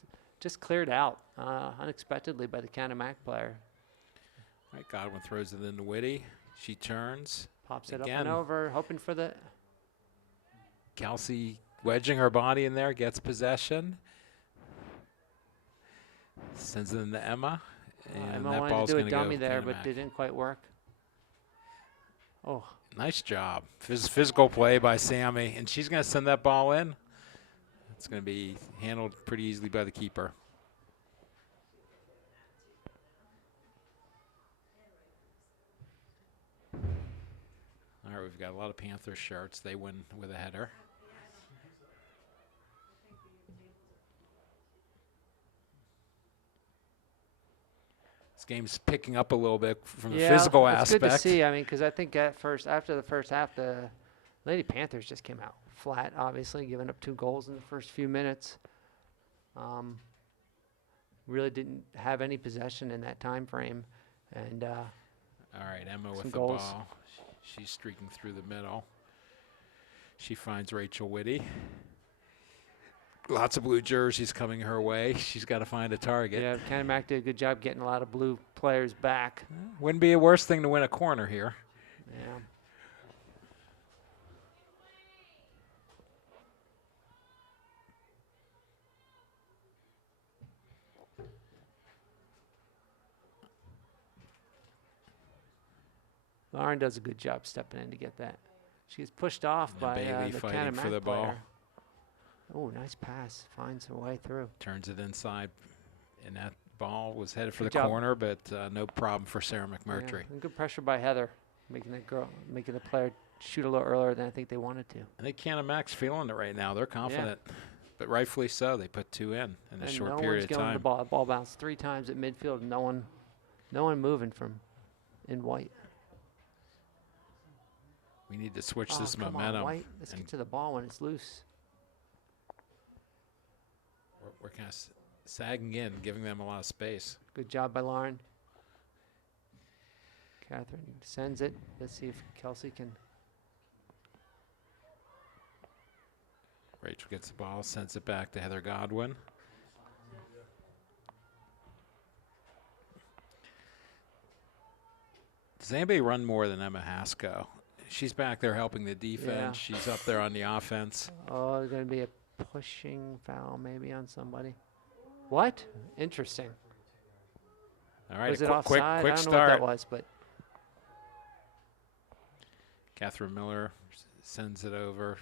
just cleared out unexpectedly by the Canon-Mac player. All right, Godwin throws it into Whitty. She turns. Pops it up Again. and over, hoping for the. Kelsey wedging her body in there, gets possession. Sends it into Emma. And Emma that wanted ball's to do a going to dummy go there, but Canon-Mac. it didn't quite work. Oh, Nice job. Physical play by Sammy. And she's going to send that ball in. It's going to be handled pretty easily by the keeper. All right, we've got a lot of Panther shirts. They win with a header. This game's picking up a little bit from the physical it's aspect. good to see. I mean, because I think after the first half, the Lady Panthers just came out flat, obviously, giving up 2 goals in the first few minutes. Really didn't have any possession in that time frame. And All right, Emma with some the goals. ball. She's streaking through the middle. She finds Rachel Whitty. Lots of blue jerseys coming her way. She's got to find a target. yeah, Canon-Mac did a good job getting a lot of blue players back. Wouldn't be a worse thing to win a corner here. Yeah. Lauren does a good job stepping in to get that. She gets pushed off And by Bailey the fighting Canon-Mac for the ball. player. Oh, nice pass. Finds her way through. Turns it inside. And that ball was headed for Good the job. corner, but no problem for Sarah Yeah, McMurtry. and good pressure by Heather, making the player shoot a little earlier than I think they wanted to. I think Canon-Mac's feeling it right now. They're confident. But rightfully so. They put 2 in a And short no period one's of getting the time. ball. The ball bounced 3 times at midfield. No one moving from in white. We need to switch Oh, this come momentum. on, White. Let's and get to the ball when it's loose. we're kind of sagging in, giving them a lot of space. Good job by Lauren. Catherine sends it. Let's see if Kelsey can. Rachel gets the ball, sends it back to Heather Godwin. Does anybody run more than Emma Haskell? She's back there helping the defense. Yeah. She's up there on the offense. Oh, there's going to be a pushing foul maybe on somebody. What? Interesting. All right, Was a it quick offside? I don't know what start. that was, but Catherine Miller sends it over.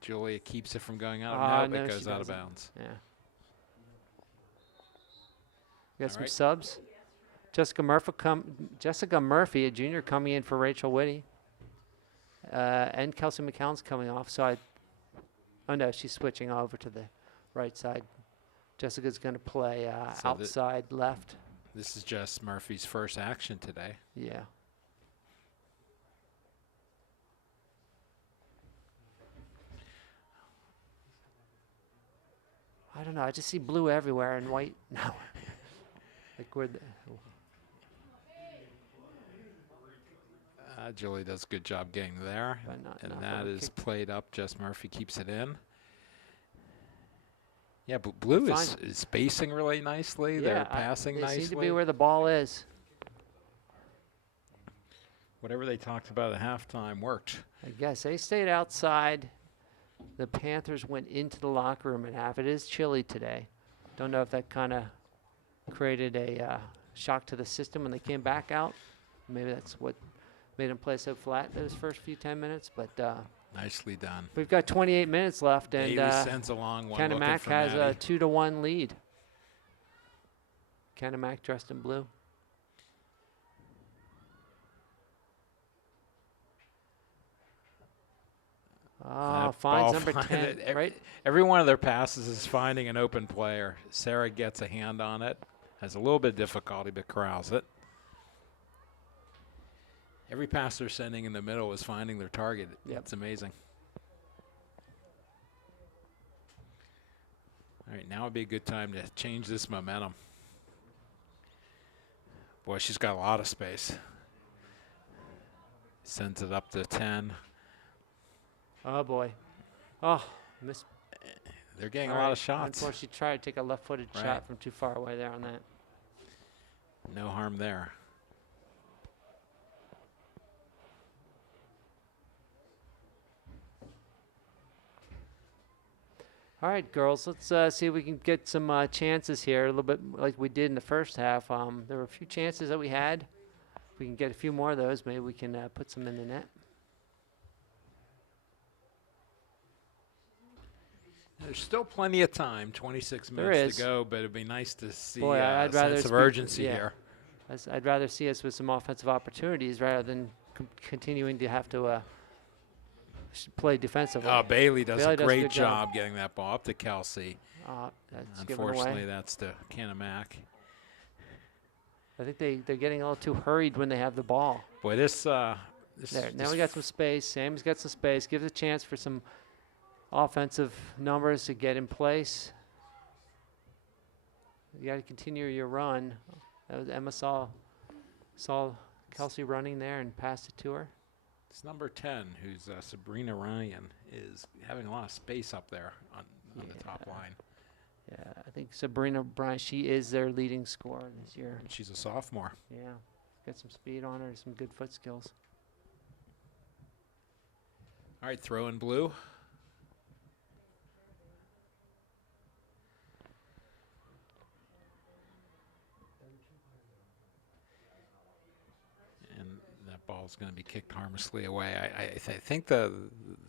Julia keeps it from going out. Ah, No, no, it she goes out of doesn't. bounds. yeah. We got All some right. subs. Jessica Murphy, a junior, coming in for Rachel Whitty. And Kelsey McCown's coming off. Oh no, she's switching over to the right side. Jessica's going to play So the- outside left. This is just Murphy's first action today. Yeah. I don't know. I just see blue everywhere and white now. Like where the, Julie does a good job getting there. But not And enough that of a is kick. played up. Just Murphy keeps it in. Yeah, blue is spacing really nicely. They're passing they nicely. seem to be where the ball is. Whatever they talked about at halftime worked. I guess they stayed outside. The Panthers went into the locker room at half. It is chilly today. Don't know if that kind of created a shock to the system when they came back out. Maybe that's what made them play so flat those first few 10 minutes. But Nicely done. we've got 28 minutes left, and Bailey sends along one. Canon-Mac looking for has a Maddie. 2-1 lead. Canon-Mac dressed in blue. Oh, That finds ball number find 10, it. right? Every one of their passes is finding an open player. Sarah gets a hand on it. Has a little bit of difficulty, but corrals it. Every pass they're sending in the middle is finding their target. Yep. It's amazing. All right, now would be a good time to change this momentum. Boy, she's got a lot of space. Sends it up to 10. Oh, boy. Oh, Miss. They're getting a All lot right. of shots. Unfortunately, tried to take a left-footed Right. shot from too far away there on that. No harm there. All right, girls, let's see if we can get some chances here, a little bit like we did in the first half. There were a few chances that we had. If we can get a few more of those, maybe we can put some in the net. There's still plenty of time, 26 There minutes is. to go, but it'd be nice to see Boy, a I'd rather sense of speak- urgency yeah. here. I'd rather see us with some offensive opportunities rather than continuing to have to play defensively. Bailey does Bailey a does a great good job. job getting that ball up to Kelsey. That's given Unfortunately, away. that's to Canon-Mac. I think they're getting a little too hurried when they have the ball. Boy, this There. Now we got some space. Sammy's got some space. Gives a chance for some offensive numbers to get in place. You got to continue your run. That was Emma saw Kelsey running there and passed it to her. It's number 10, who's Sabrina Ryan, is having a lot of space up there on the top line. Yeah, I think Sabrina Bryant, she is their leading scorer this year. And she's a sophomore. Yeah, got some speed on her, some good foot skills. All right, throw in blue. And that ball's going to be kicked harmlessly away. I think the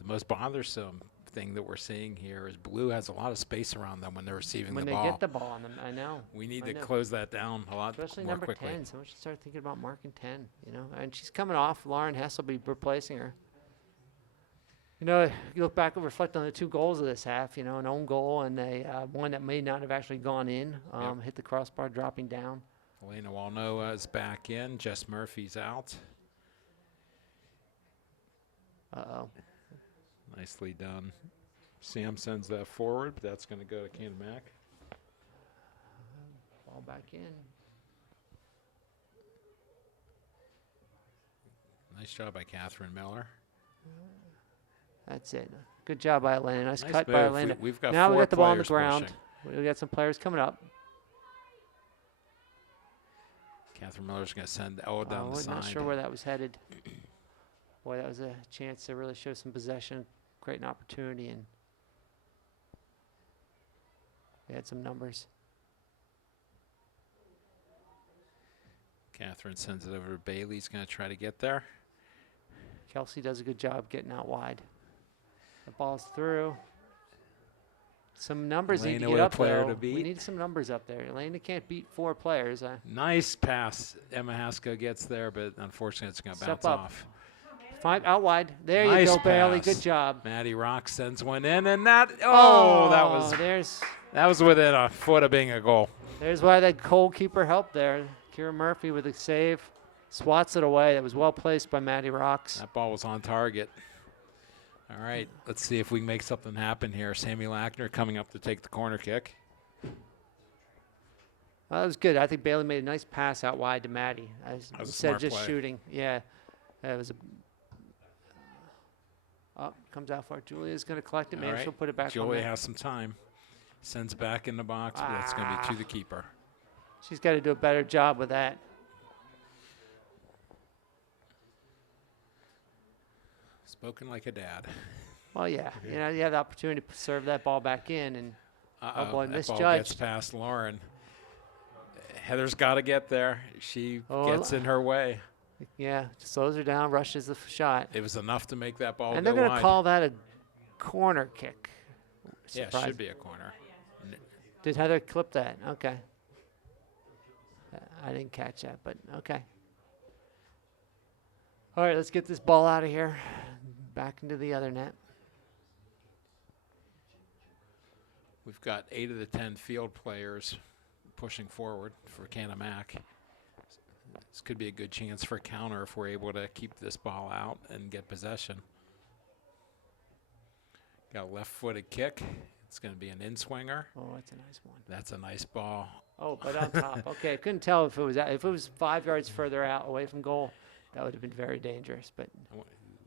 most bothersome thing that we're seeing here is blue has a lot of space around them when they're receiving When the they ball. get the ball on them, I know. We need I to know. close that down a lot Especially more number quickly. 10. Someone should start thinking about marking 10, you know. And she's coming off. Lauren Hess will be replacing her. You know, you look back and reflect on the two goals of this half, you know, an own goal and a one that may not have actually gone in, hit the crossbar dropping down. Elena Walnoa is back in. Jess Murphy's out. Uh-oh. Nicely done. Sam sends that forward, but that's going to go to Canon-Mac. Ball back in. Nice job by Catherine Miller. That's it. Good job by Elena. Nice Nice cut by move. Elena. We've got Now we four got the ball on the players ground. pushing. We got some players coming up. Catherine Miller's going to send Ella down the We're side. not sure where that was headed. Boy, that was a chance to really show some possession, create an opportunity, and they had some numbers. Catherine sends it over to Bailey. He's going to try to get there. Kelsey does a good job getting out wide. The ball's through. Some numbers need Elena to with get a up player though. to beat. We need some numbers up there. Elena can't beat 4 players. Nice pass. Emma Haskell gets there, but unfortunately it's going to Step bounce up. off. Find out wide. There Nice you go, Bailey. pass. Good job. Maddie Rock sends one in, and that that was within a foot of being a goal. There's why that goalkeeper helped there. Kira Murphy with a save. Swats it away. That was well placed by Maddie Rocks. That ball was on target. All right, let's see if we can make something happen here. Sammy Lackner coming up to take the corner kick. Well, that was good. I think Bailey made a nice pass out wide to Maddie. was a Instead of smart just play. shooting. Yeah. It was a. Comes out for it. Julia's going to collect it. All Maybe right, she'll put it back on Julia there. has some time. Sends back in the box, but that's going to be to the keeper. She's got to do a better job with that. Spoken like a dad. Well, yeah. You know, you have the opportunity to serve that ball back in, and Uh-oh, boy, that ball misjudged. gets past Lauren. Heather's got to get there. She Oh, gets in her way. yeah, slows her down, rushes the shot. It was enough to make that ball And go they're going to wide. call that a corner kick. Yeah, it Surprise. should be a corner. Did Heather clip that? Okay. I didn't catch that, but okay. All right, let's get this ball out of here. Back into the other net. We've got 8 of the 10 field players pushing forward for Canon-Mac. This could be a good chance for a counter if we're able to keep this ball out and get possession. Got a left-footed kick. It's going to be an in-swinger. Oh, that's a nice one. That's a nice ball. Oh, but on top. Okay, I couldn't tell if it was 5 yards further out away from goal. That would have been very dangerous. But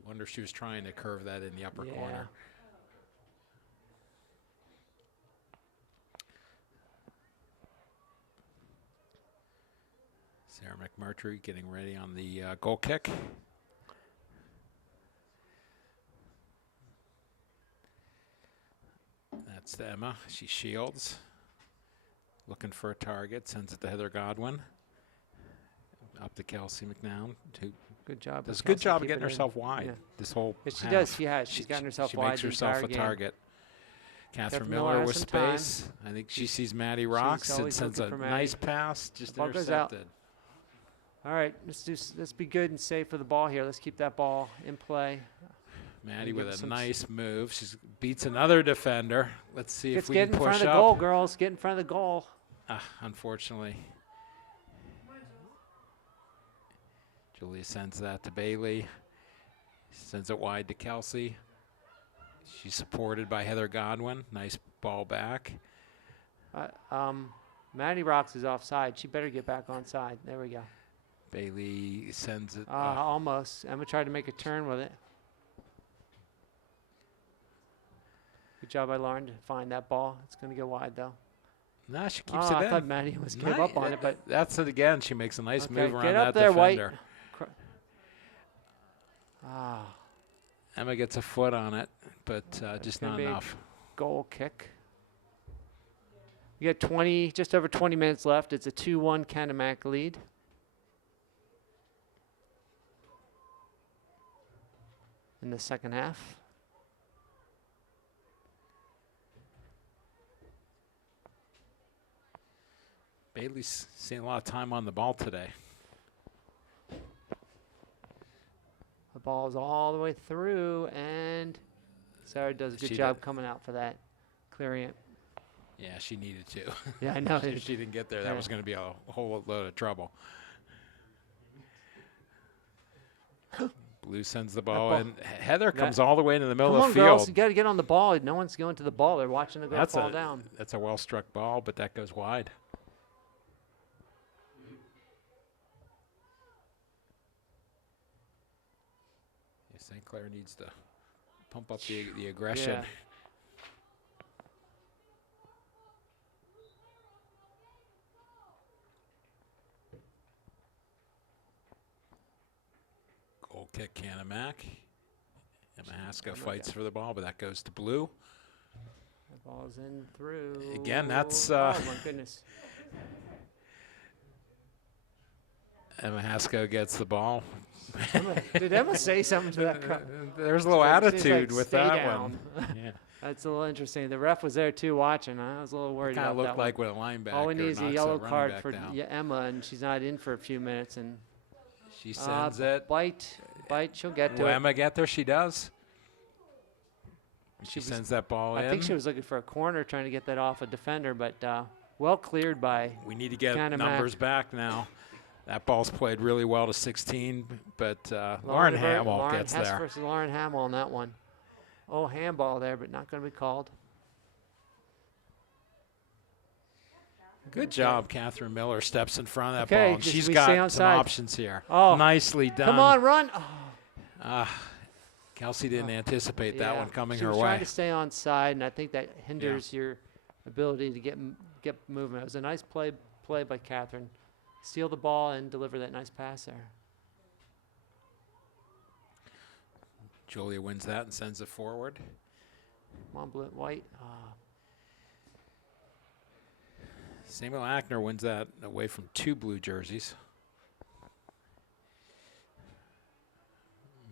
Wonder if she was trying to curve that in the upper corner. Sarah McMurtry getting ready on the goal kick. That's to Emma. She shields. Looking for a target. Sends it to Heather Godwin. Up to Kelsey McNown. Who Good job. does a Kelsey good job of keeping getting it in. herself wide. Yeah. This whole Yes, she half. does. She has. She's gotten herself she wide makes the herself entire a game. target. Catherine Catherine Miller Miller has with some time. space. I think she sees Maddie rocks and always sends looking a for nice Maddie. pass. Just Ball goes out. intercepted. All right, let's be good and safe for the ball here. Let's keep that ball in play. Maddie give with us a some nice move. She beats another defender. Let's see if Let's we get can in front push of the up. goal, girls. Get in front of the goal. Unfortunately. Julia sends that to Bailey. Sends it wide to Kelsey. She's supported by Heather Godwin. Nice ball back. Maddie Rocks is offside. She better get back on side. There we go. Bailey sends it. Almost. Emma tried to make a turn with it. Good job by Lauren to find that ball. It's going to go wide, though. No, she keeps I it in. thought Maddie was gave up on it, but that's it again. She makes a nice okay, move around get up that there, White. defender. Ah, Emma gets a foot on it, but just gonna not be a enough. goal kick. We got just over 20 minutes left. It's a 2-1 Canon-Mac lead. In the second half. Bailey's seeing a lot of time on the ball today. The ball is all the way through, and Sarah does a good She job did. coming out for that, clearing it. Yeah, she needed to. Yeah, I know. If she didn't get there, that Yeah. was going to be a whole load of trouble. Blue sends the ball ball- in. Heather that- comes all the way into the middle Come of on, the field. girls, you got to get on the ball. No one's going to the ball. They're watching the girl fall down. That's a well-struck ball, but that goes wide. Yeah, St. Clair needs to pump up the aggression. Yeah. Goal kick, Canon-Mac. Emma Haskell Emma fights got- for the ball, but that goes to Blue. The ball's in through. Again, that's, oh my goodness. Emma Haskell gets the ball. Did Emma say something to that? There's a little She's like, attitude with "Stay that down." one. Yeah. That's a little interesting. The ref was there too watching. I was a little worried Kind about of that looked one. like when a linebacker All we need is a knocks yellow running card back for down. Emma, and she's not in for a few minutes. And She sends it. bite. She'll get to Will it. Emma get there? She does. She was- sends that ball in. I think she was looking for a corner, trying to get that off a defender, but well cleared by. We need to get Canon-Mac. numbers back now. That ball's played really well to 16, but Lauren Hamill gets Hess there. versus Lauren Hamill on that one. Oh, handball there, but not going to be called. Good job, Catherine Miller steps in front of that Okay, ball, and just she's we stay got some onside. options here. Oh, Nicely done. come on, run! Oh, Kelsey didn't anticipate that yeah. one coming She her was way. trying to stay on side, and I think that hinders your ability to get movement. It was a nice play by Catherine. Steal the ball and deliver that nice pass there. Julia wins that and sends it forward. Come on, Blue, White. Samuel Ackner wins that away from 2 blue jerseys.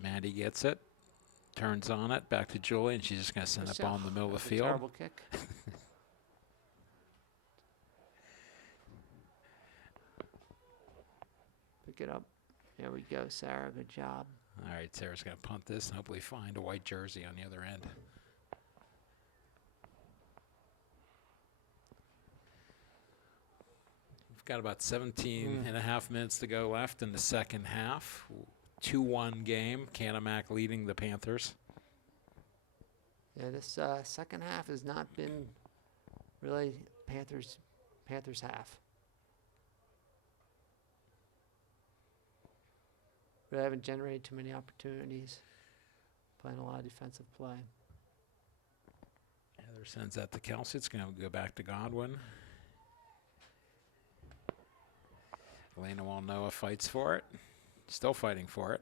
Maddie gets it, turns on it, back to Julie, and she's just going to send that ball in the middle of the That's a field. terrible kick. Pick it up. There we go, Sarah. Good job. All right, Sarah's going to punt this and hopefully find a white jersey on the other end. We've got about 17 and a half minutes to go left in the second half. 2-1 game. Canon-Mac leading the Panthers. Yeah, this second half has not been really Panthers half. Really haven't generated too many opportunities. Playing a lot of defensive play. Heather sends that to Kelsey. It's going to go back to Godwin. Elena Walnoa fights for it. Still fighting for it.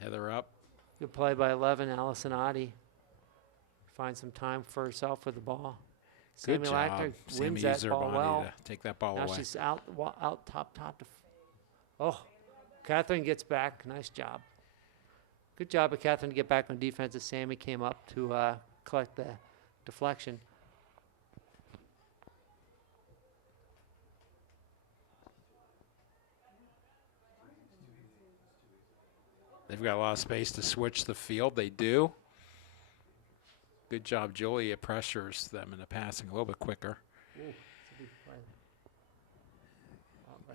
Heather up. Good play by 11, Allison Oddie. Finds some time for herself with the ball. Good Sammy job. Lackner Sammy wins used that her ball body well. to take that ball Now away. she's out top. Oh, Catherine gets back. Nice job. Good job of Catherine to get back on defense as Sammy came up to collect the deflection. They've got a lot of space to switch the field. They do. Good job, Julia pressures them into passing a little bit quicker. Ooh, it's a big play.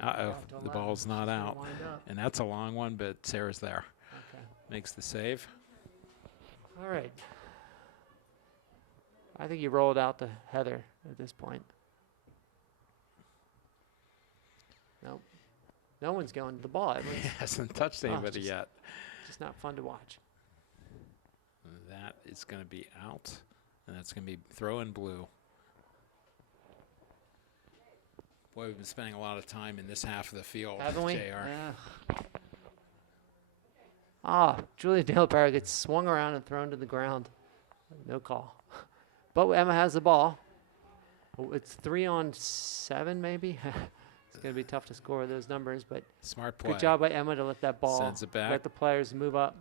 Uh-oh, Out to the 11. ball's not She's gonna out. wind up. And that's a long one, but Sarah's there. Okay. Makes the save. All right. I think you roll it out to Heather at this point. Nope. No one's going to the ball. Everyone's He hasn't touched anybody just- yet. just not fun to watch. That is going to be out, and that's going to be throw in blue. Boy, we've been spending a lot of time in this half of the field, Haven't we? JR. Yeah. Julia Dalebarrow gets swung around and thrown to the ground. No call. But Emma has the ball. Oh, it's 3-on-7 maybe. It's going to be tough to score those numbers, but Smart play. good job by Emma to let that ball, Sends it back. let the players move up.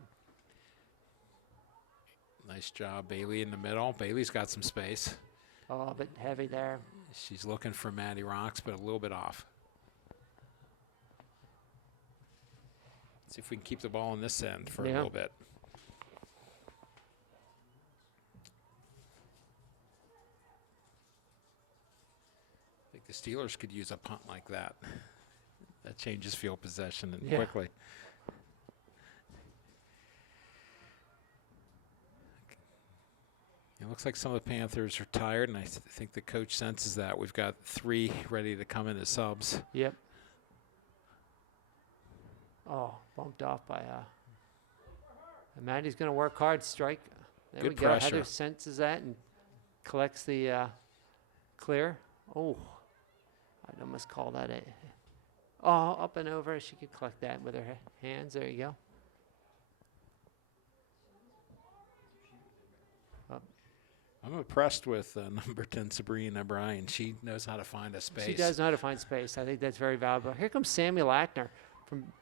Nice job, Bailey in the middle. Bailey's got some space. Oh, a bit heavy there. She's looking for Maddie Rocks, but a little bit off. See if we can keep the ball on this end for a Yeah. little bit. I think the Steelers could use a punt like that. That changes field possession and Yeah. quickly. It looks like some of the Panthers are tired, and I think the coach senses that. We've got 3 ready to come in as subs. Yep. Oh, bumped off by and Maddie's going to work hard. Strike. There Good we go. pressure. Heather senses that and collects the clear. Oh, I'd almost call that a. Oh, up and over. She could collect that with her hands. There you go. I'm impressed with number 10, Sabrina Bryan. She knows how to find a space. She does know how to find space. I think that's very valuable. Here comes Sammy Lackner from.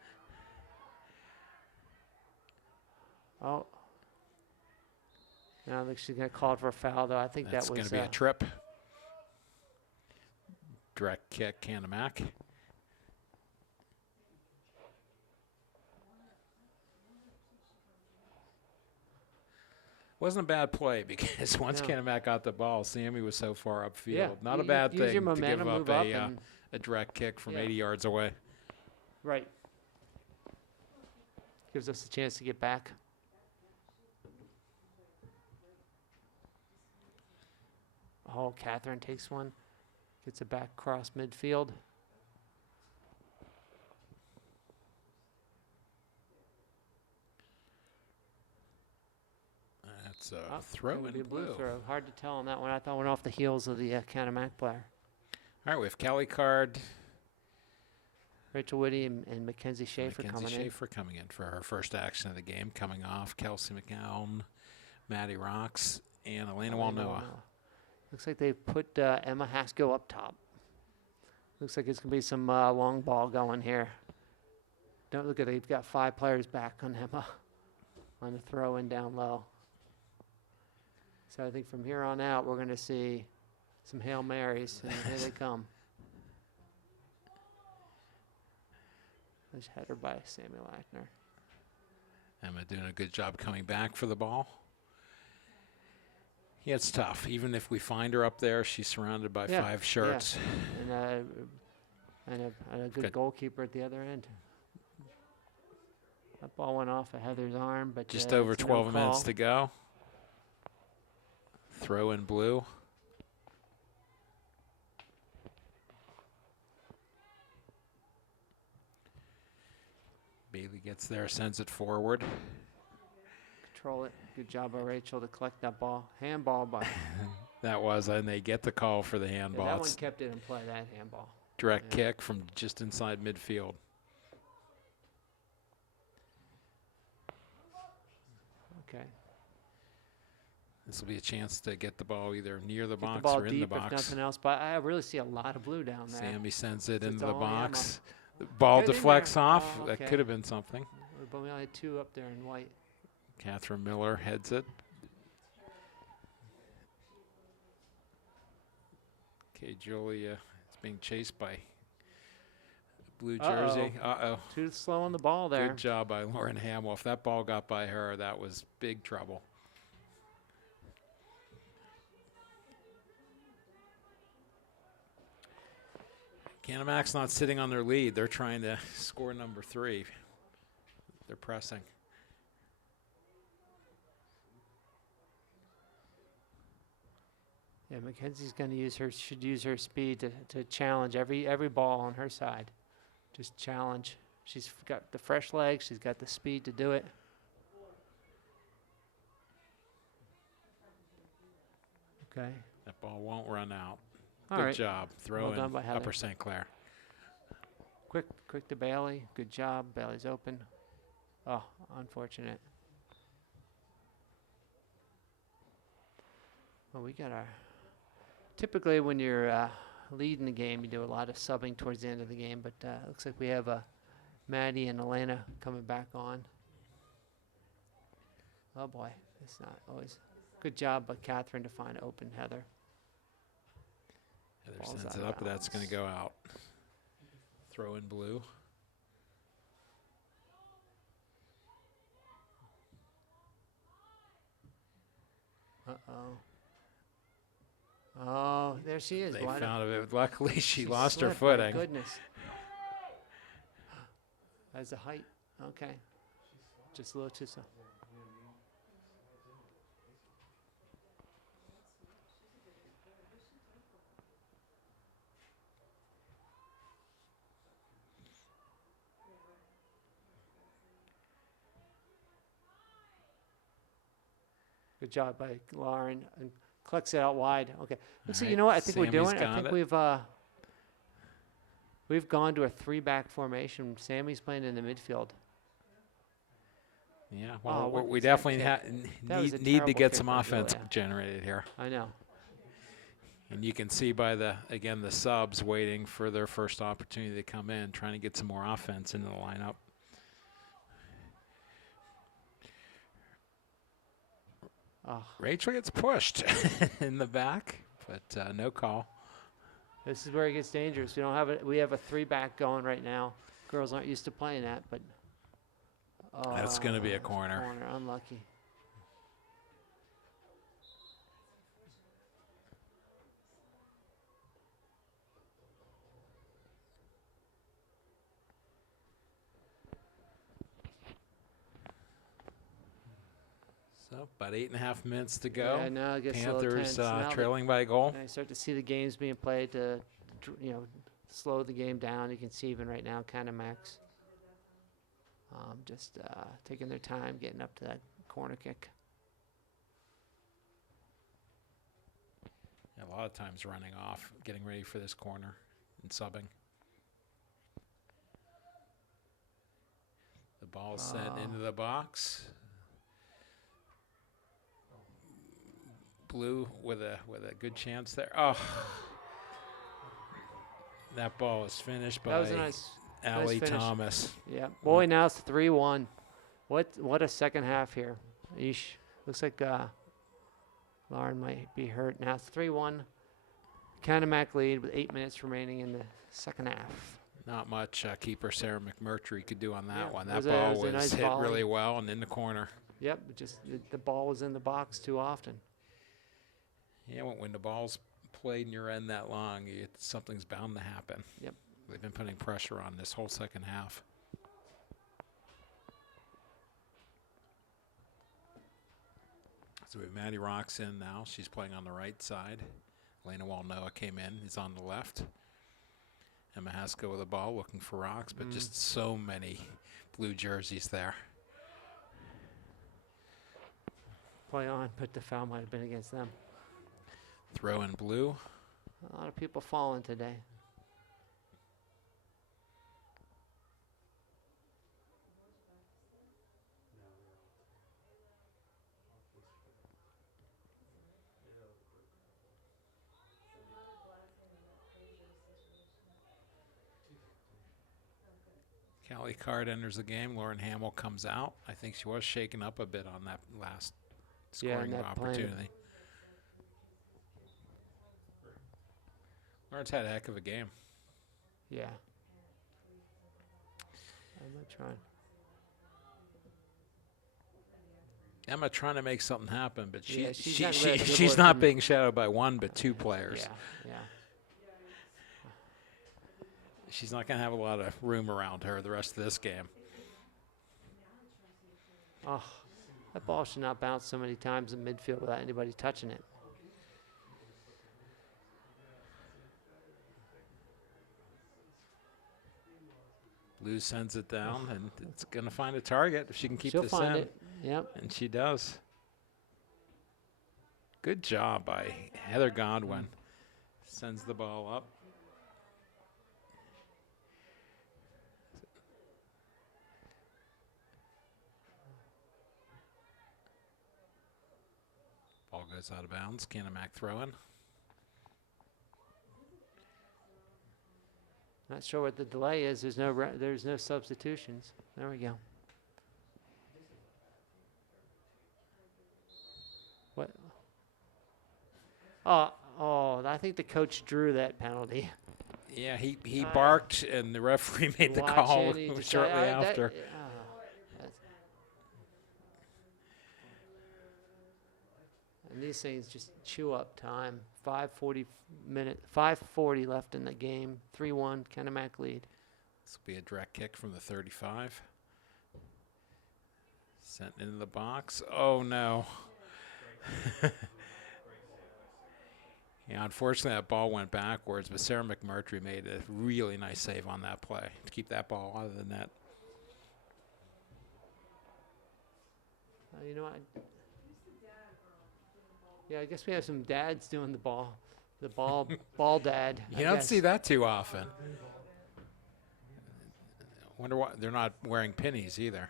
Oh. I don't think she's going to call it for a foul, though. I think That's that going was. to be a trip. Direct kick, Canon-Mac. Wasn't a bad play because once No. Canon-Mac got the ball, Sammy was so far upfield. Yeah, Not a you- bad use thing your to momentum, give move up up, a and direct kick from Yeah. 80 yards away. right. Gives us a chance to get back. Oh, Catherine takes one. Gets it back across midfield. That's a Oh, throw gonna in be a blue. throw. Hard to tell on that one. I thought it went off the heels of the Canon-Mac player. All right, we have Kelly Card, Rachel Whitty and Mackenzie Schaefer Mackenzie coming in. Schaefer coming in for her first action of the game. Coming off, Kelsey McGowan, Maddie Rocks, and Elena Walnoa. Looks like they've put Emma Haskell up top. Looks like it's going to be some long ball going here. Don't look at it. They've got 5 players back on Emma on the throw in down low. So I think from here on out, we're going to see some Hail Marys, and here they come. Nice header by Sammy Lackner. Emma doing a good job coming back for the ball. Yeah, it's tough. Even if we find her up there, she's surrounded by Yeah, 5 shirts. And a good Good. goalkeeper at the other end. That ball went off of Heather's arm, but Just over it's no 12 minutes call. to go. Throw in blue. Bailey gets there, sends it forward. Control it. Good job by Rachel to collect that ball. Handball by. That was, and they get the call for the Yeah, handball. that one It's kept it in play, that handball. direct Yeah. kick from just inside midfield. Okay. This will be a chance to get the ball either near the Get the box ball or in the deep if box. nothing else, but I really see a lot of blue down there. Sammy sends it It's into the all ammo. box. The ball Good in deflects there. off. Oh, That okay. could have been something. But we only had 2 up there in white. Catherine Miller heads it. Okay, Julia is being chased by blue jersey. Uh-oh. Too slow on the ball there. Good job by Lauren Hamill. If that ball got by her, that was big trouble. Canon-McMillan's not sitting on their lead. They're trying to score number 3. They're pressing. Yeah, Mackenzie's going to should use her speed to challenge every ball on her side. Just challenge. She's got the fresh legs. She's got the speed to do it. Okay. That ball won't run out. All Good right. job. Throw Well in done by Heather. Upper St. Clair. Quick to Bailey. Good job. Bailey's open. Oh, unfortunate. Well, we got our. Typically, when you're leading the game, you do a lot of subbing towards the end of the game, but looks like we have Maddie and Elena coming back on. Oh boy, it's not always. Good job by Catherine to find open Heather. Heather Ball's sends out it of up, but that's going to bounds. go out. Throw in blue. Uh-oh. Oh, there she is. They Wide found it. Luckily, she lost her slipped, my footing. Goodness. That's the height. Okay. Just a little too slow. Good job by Lauren. And collects it out wide. Okay. Looks like, you right, know what I think we're Sammy's doing? I got think it. we've gone to a 3-back formation. Sammy's playing in the midfield. Yeah, Oh, well, what we is that definitely kick? That was a need to terrible get kick some by offense Julia. generated here. I know. And you can see by the subs waiting for their first opportunity to come in, trying to get some more offense into the lineup. Oh, Rachel gets pushed in the back, but no call. this is where it gets dangerous. We have a 3-back going right now. Girls aren't used to playing that, but That's gonna be a it's corner. Unlucky. So about 8.5 minutes to go. Yeah, now it gets a little Panthers tense. Now the- trailing by a goal. And I start to see the games being played to, slow the game down. You can see even right now, Canon-McMillan just taking their time getting up to that corner kick. A lot of times running off, getting ready for this corner and subbing. The ball is sent into the box. Blue with a good chance there. Oh, that ball is finished That was a by nice Allie finish. Thomas. Yeah. Boy, now it's 3-1. What a second half here. Eesh. Looks like Lauren might be hurt. Now it's 3-1. Canon-McMillan lead with 8 minutes remaining in the second half. Not much keeper Sarah McMurtry could do on that Yeah, one. it That was a- ball it was a nice hit volley. really well and in the corner. Yep. The ball was in the box too often. Yeah, when the ball's played in your end that long, something's bound to happen. Yep. They've been putting pressure on this whole second half. So we have Maddie Rocks in now. She's playing on the right side. Elena Walnoa came in. Is on the left. Emma Haskell with the ball looking for Rocks, but just so many blue jerseys there. play on, but the foul might have been against them. Throw in blue. A lot of people falling today. Callie Card enters the game. Lauren Hamill comes out. I think she was shaken up a bit on that last scoring that play. opportunity. Lauren's had a heck of a game. Yeah. I'm trying. Emma trying to make something happen, but Yeah, she's she's not being shadowed by one but two players. Yeah, yeah. She's not going to have a lot of room around her the rest of this game. Oh, that ball should not bounce so many times in midfield without anybody touching it. Blue sends it down, and it's going to find a target if she can keep She'll this find in. it. Yep. And she does. Good job by Heather Godwin. Sends the ball up. Ball goes out of bounds. Canon-Mac throwing. Not sure what the delay is. There's no substitutions. There we go. What? Oh, I think the coach drew that penalty. Yeah, he barked, and the referee made the call shortly after. And these things just chew up time. 5:40 left in the game. 3-1, Canon-Mac lead. This will be a direct kick from the 35. Sent into the box. Oh, no. Yeah, unfortunately, that ball went backwards, but Sarah McMurtry made a really nice save on that play to keep that ball out of the net. You know what? Yeah, I guess we have some dads doing the ball ball dad. You don't see that too often. Wonder why they're not wearing pennies either.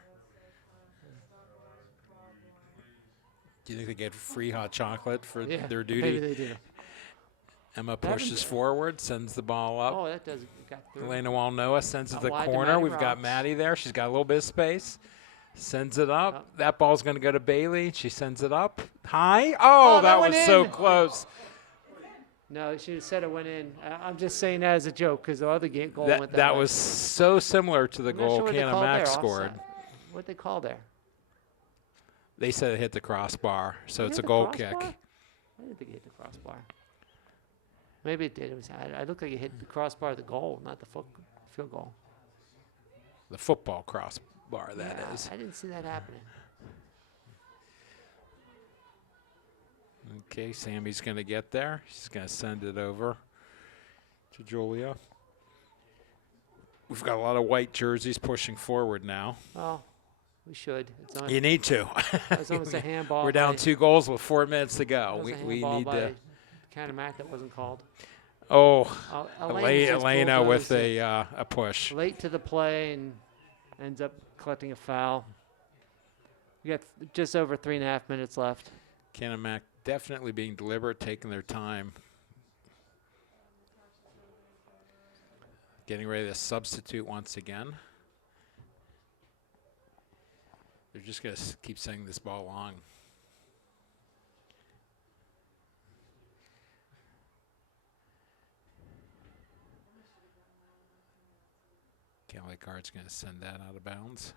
Do you think they get free hot chocolate for their duty? Maybe they do. Emma pushes forward, sends the ball up. Oh, that does got through. Elena Walnoa sends it to the wide to corner. Maddie We've got Rocks. Maddie there. She's got a little bit of space. Sends it up. That ball's going to go to Bailey. She sends it up high. Oh, that was went so in. close. No, she said it went in. I'm just saying that as a joke because the other goal went that That way. was so similar to the I'm not goal sure what they called Canon-Mac there, scored. offside. What they call there? They said it hit the crossbar, so It it's hit a the goal crossbar? kick. I didn't think it hit the crossbar. Maybe it did. It was. I looked like it hit the crossbar of the goal, not the field goal. The football crossbar, that is. I didn't see that happening. Okay, Sammy's going to get there. She's going to send it over to Julia. We've got a lot of white jerseys pushing forward now. Oh, we should. You need to. It's almost a handball. We're down by- 2 goals with 4 minutes to it go. was a We handball need by to. Canon-Mac that wasn't called. Oh, Elena's just Elena with bulldozed it a push. late to the play and ends up collecting a foul. We got just over 3.5 minutes left. Canon-Mac definitely being deliberate, taking their time. Getting ready to substitute once again. They're just going to keep sending this ball along. Kelly Card's going to send that out of bounds.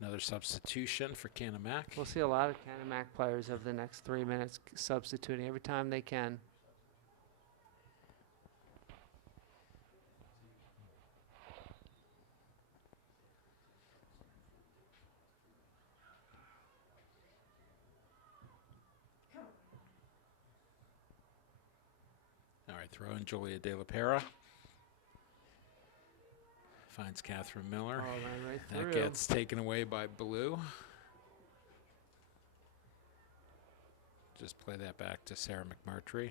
Another substitution for Canon-Mac. We'll see a lot of Canon-Mac players over the next 3 minutes substituting every time they can. All right, throw in Julia De La Pera. Finds Catherine Miller. Ball ran right That through. gets taken away by Blue. Just play that back to Sarah McMurtry.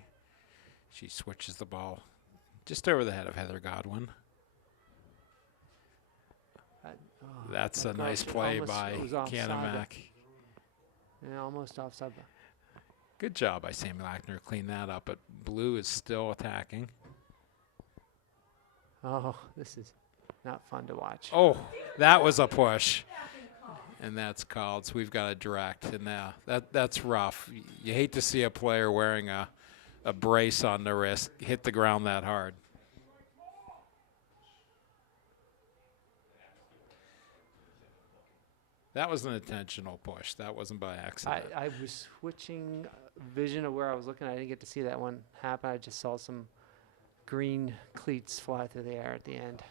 She switches the ball just over the head of Heather Godwin. That's a nice play by Canon-Mac. Yeah, almost offside. Good job by Sammy Lackner to clean that up, but Blue is still attacking. Oh, this is not fun to watch. Oh, that was a push. And that's called, so we've got a direct. And now that's rough. You hate to see a player wearing a brace on the wrist hit the ground that hard. That was an intentional push. That wasn't by accident. I was switching vision of where I was looking. I didn't get to see that one happen. I just saw some green cleats fly through the air at the end.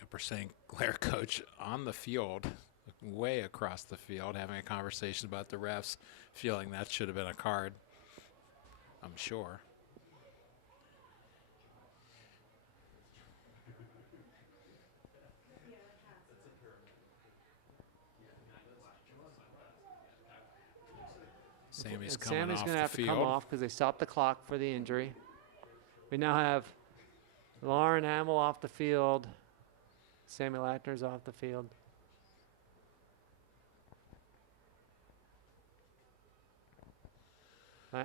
Upper St. Clair coach on the field, way across the field, having a conversation about the refs, feeling that should have been a card, I'm sure. Sammy's coming Sammy's off going to the have to come field. off because they stopped the clock for the injury. We now have Lauren Hamill off the field. Sammy Lackner's off the field.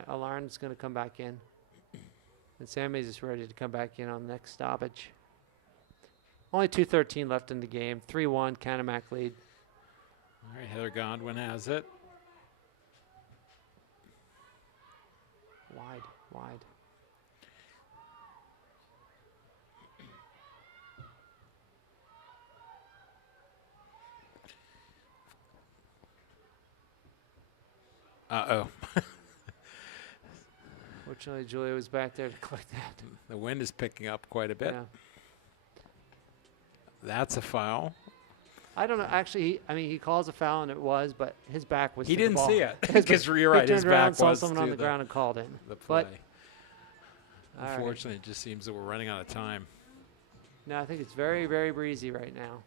Lauren's going to come back in. And Sammy's just ready to come back in on the next stoppage. Only 2:13 left in the game. 3-1, Canon-Mac lead. All right, Heather Godwin has it. Wide. Uh-oh. Fortunately, Julia was back there to collect that. The wind is picking up quite a bit. Yeah. That's a foul. I don't know. Actually, he calls a foul, and it was, but his back was He to the didn't ball. see it. Because you're right, He his turned around, back saw was someone to on the ground and called in. the play. But all right. Unfortunately, it just seems that we're running out of time. No, I think it's very, very breezy right now.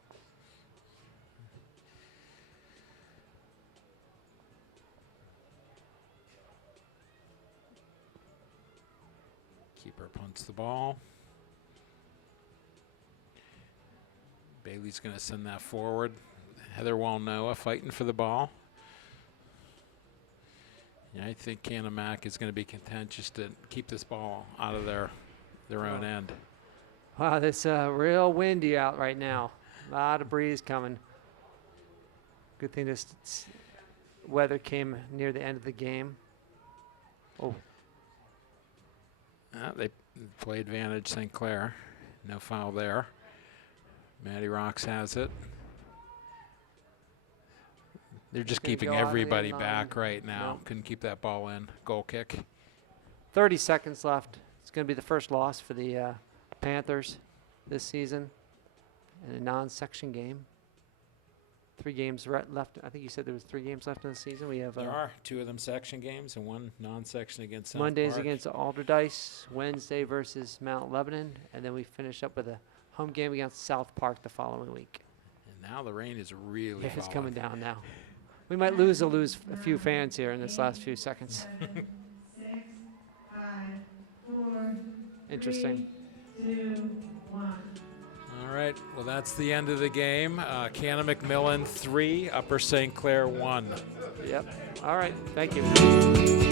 Keeper punts the ball. Bailey's going to send that forward. Heather Walnoa fighting for the ball. Yeah, I think Canon-Mac is going to be contentious to keep this ball out of their own end. Wow, it's real windy out right now. A lot of breeze coming. Good thing this weather came near the end of the game. Oh, They play advantage St. Clair. No foul there. Maddie Rocks has it. They're just Gonna keeping go out of the everybody end back line. right now. Nope. Couldn't keep that ball in. Goal kick. 30 seconds left. It's going to be the first loss for the Panthers this season in a non-section game. 3 games left. I think you said there was 3 games left in the season. We have There are 2 of them section games and 1 non-section against South Mondays Park. against Alderdice, Wednesday versus Mount Lebanon, and then we finish up with a home game against South Park the following week. And now the rain is really It's falling. coming down now. We might lose a few fans here in this last few seconds. 7, 6, 5, 4, Interesting. 3, 2, 1. All right. Well, that's the end of the game. Canon-McMillan 3, Upper St. Clair 1. Yep. All right. Thank you.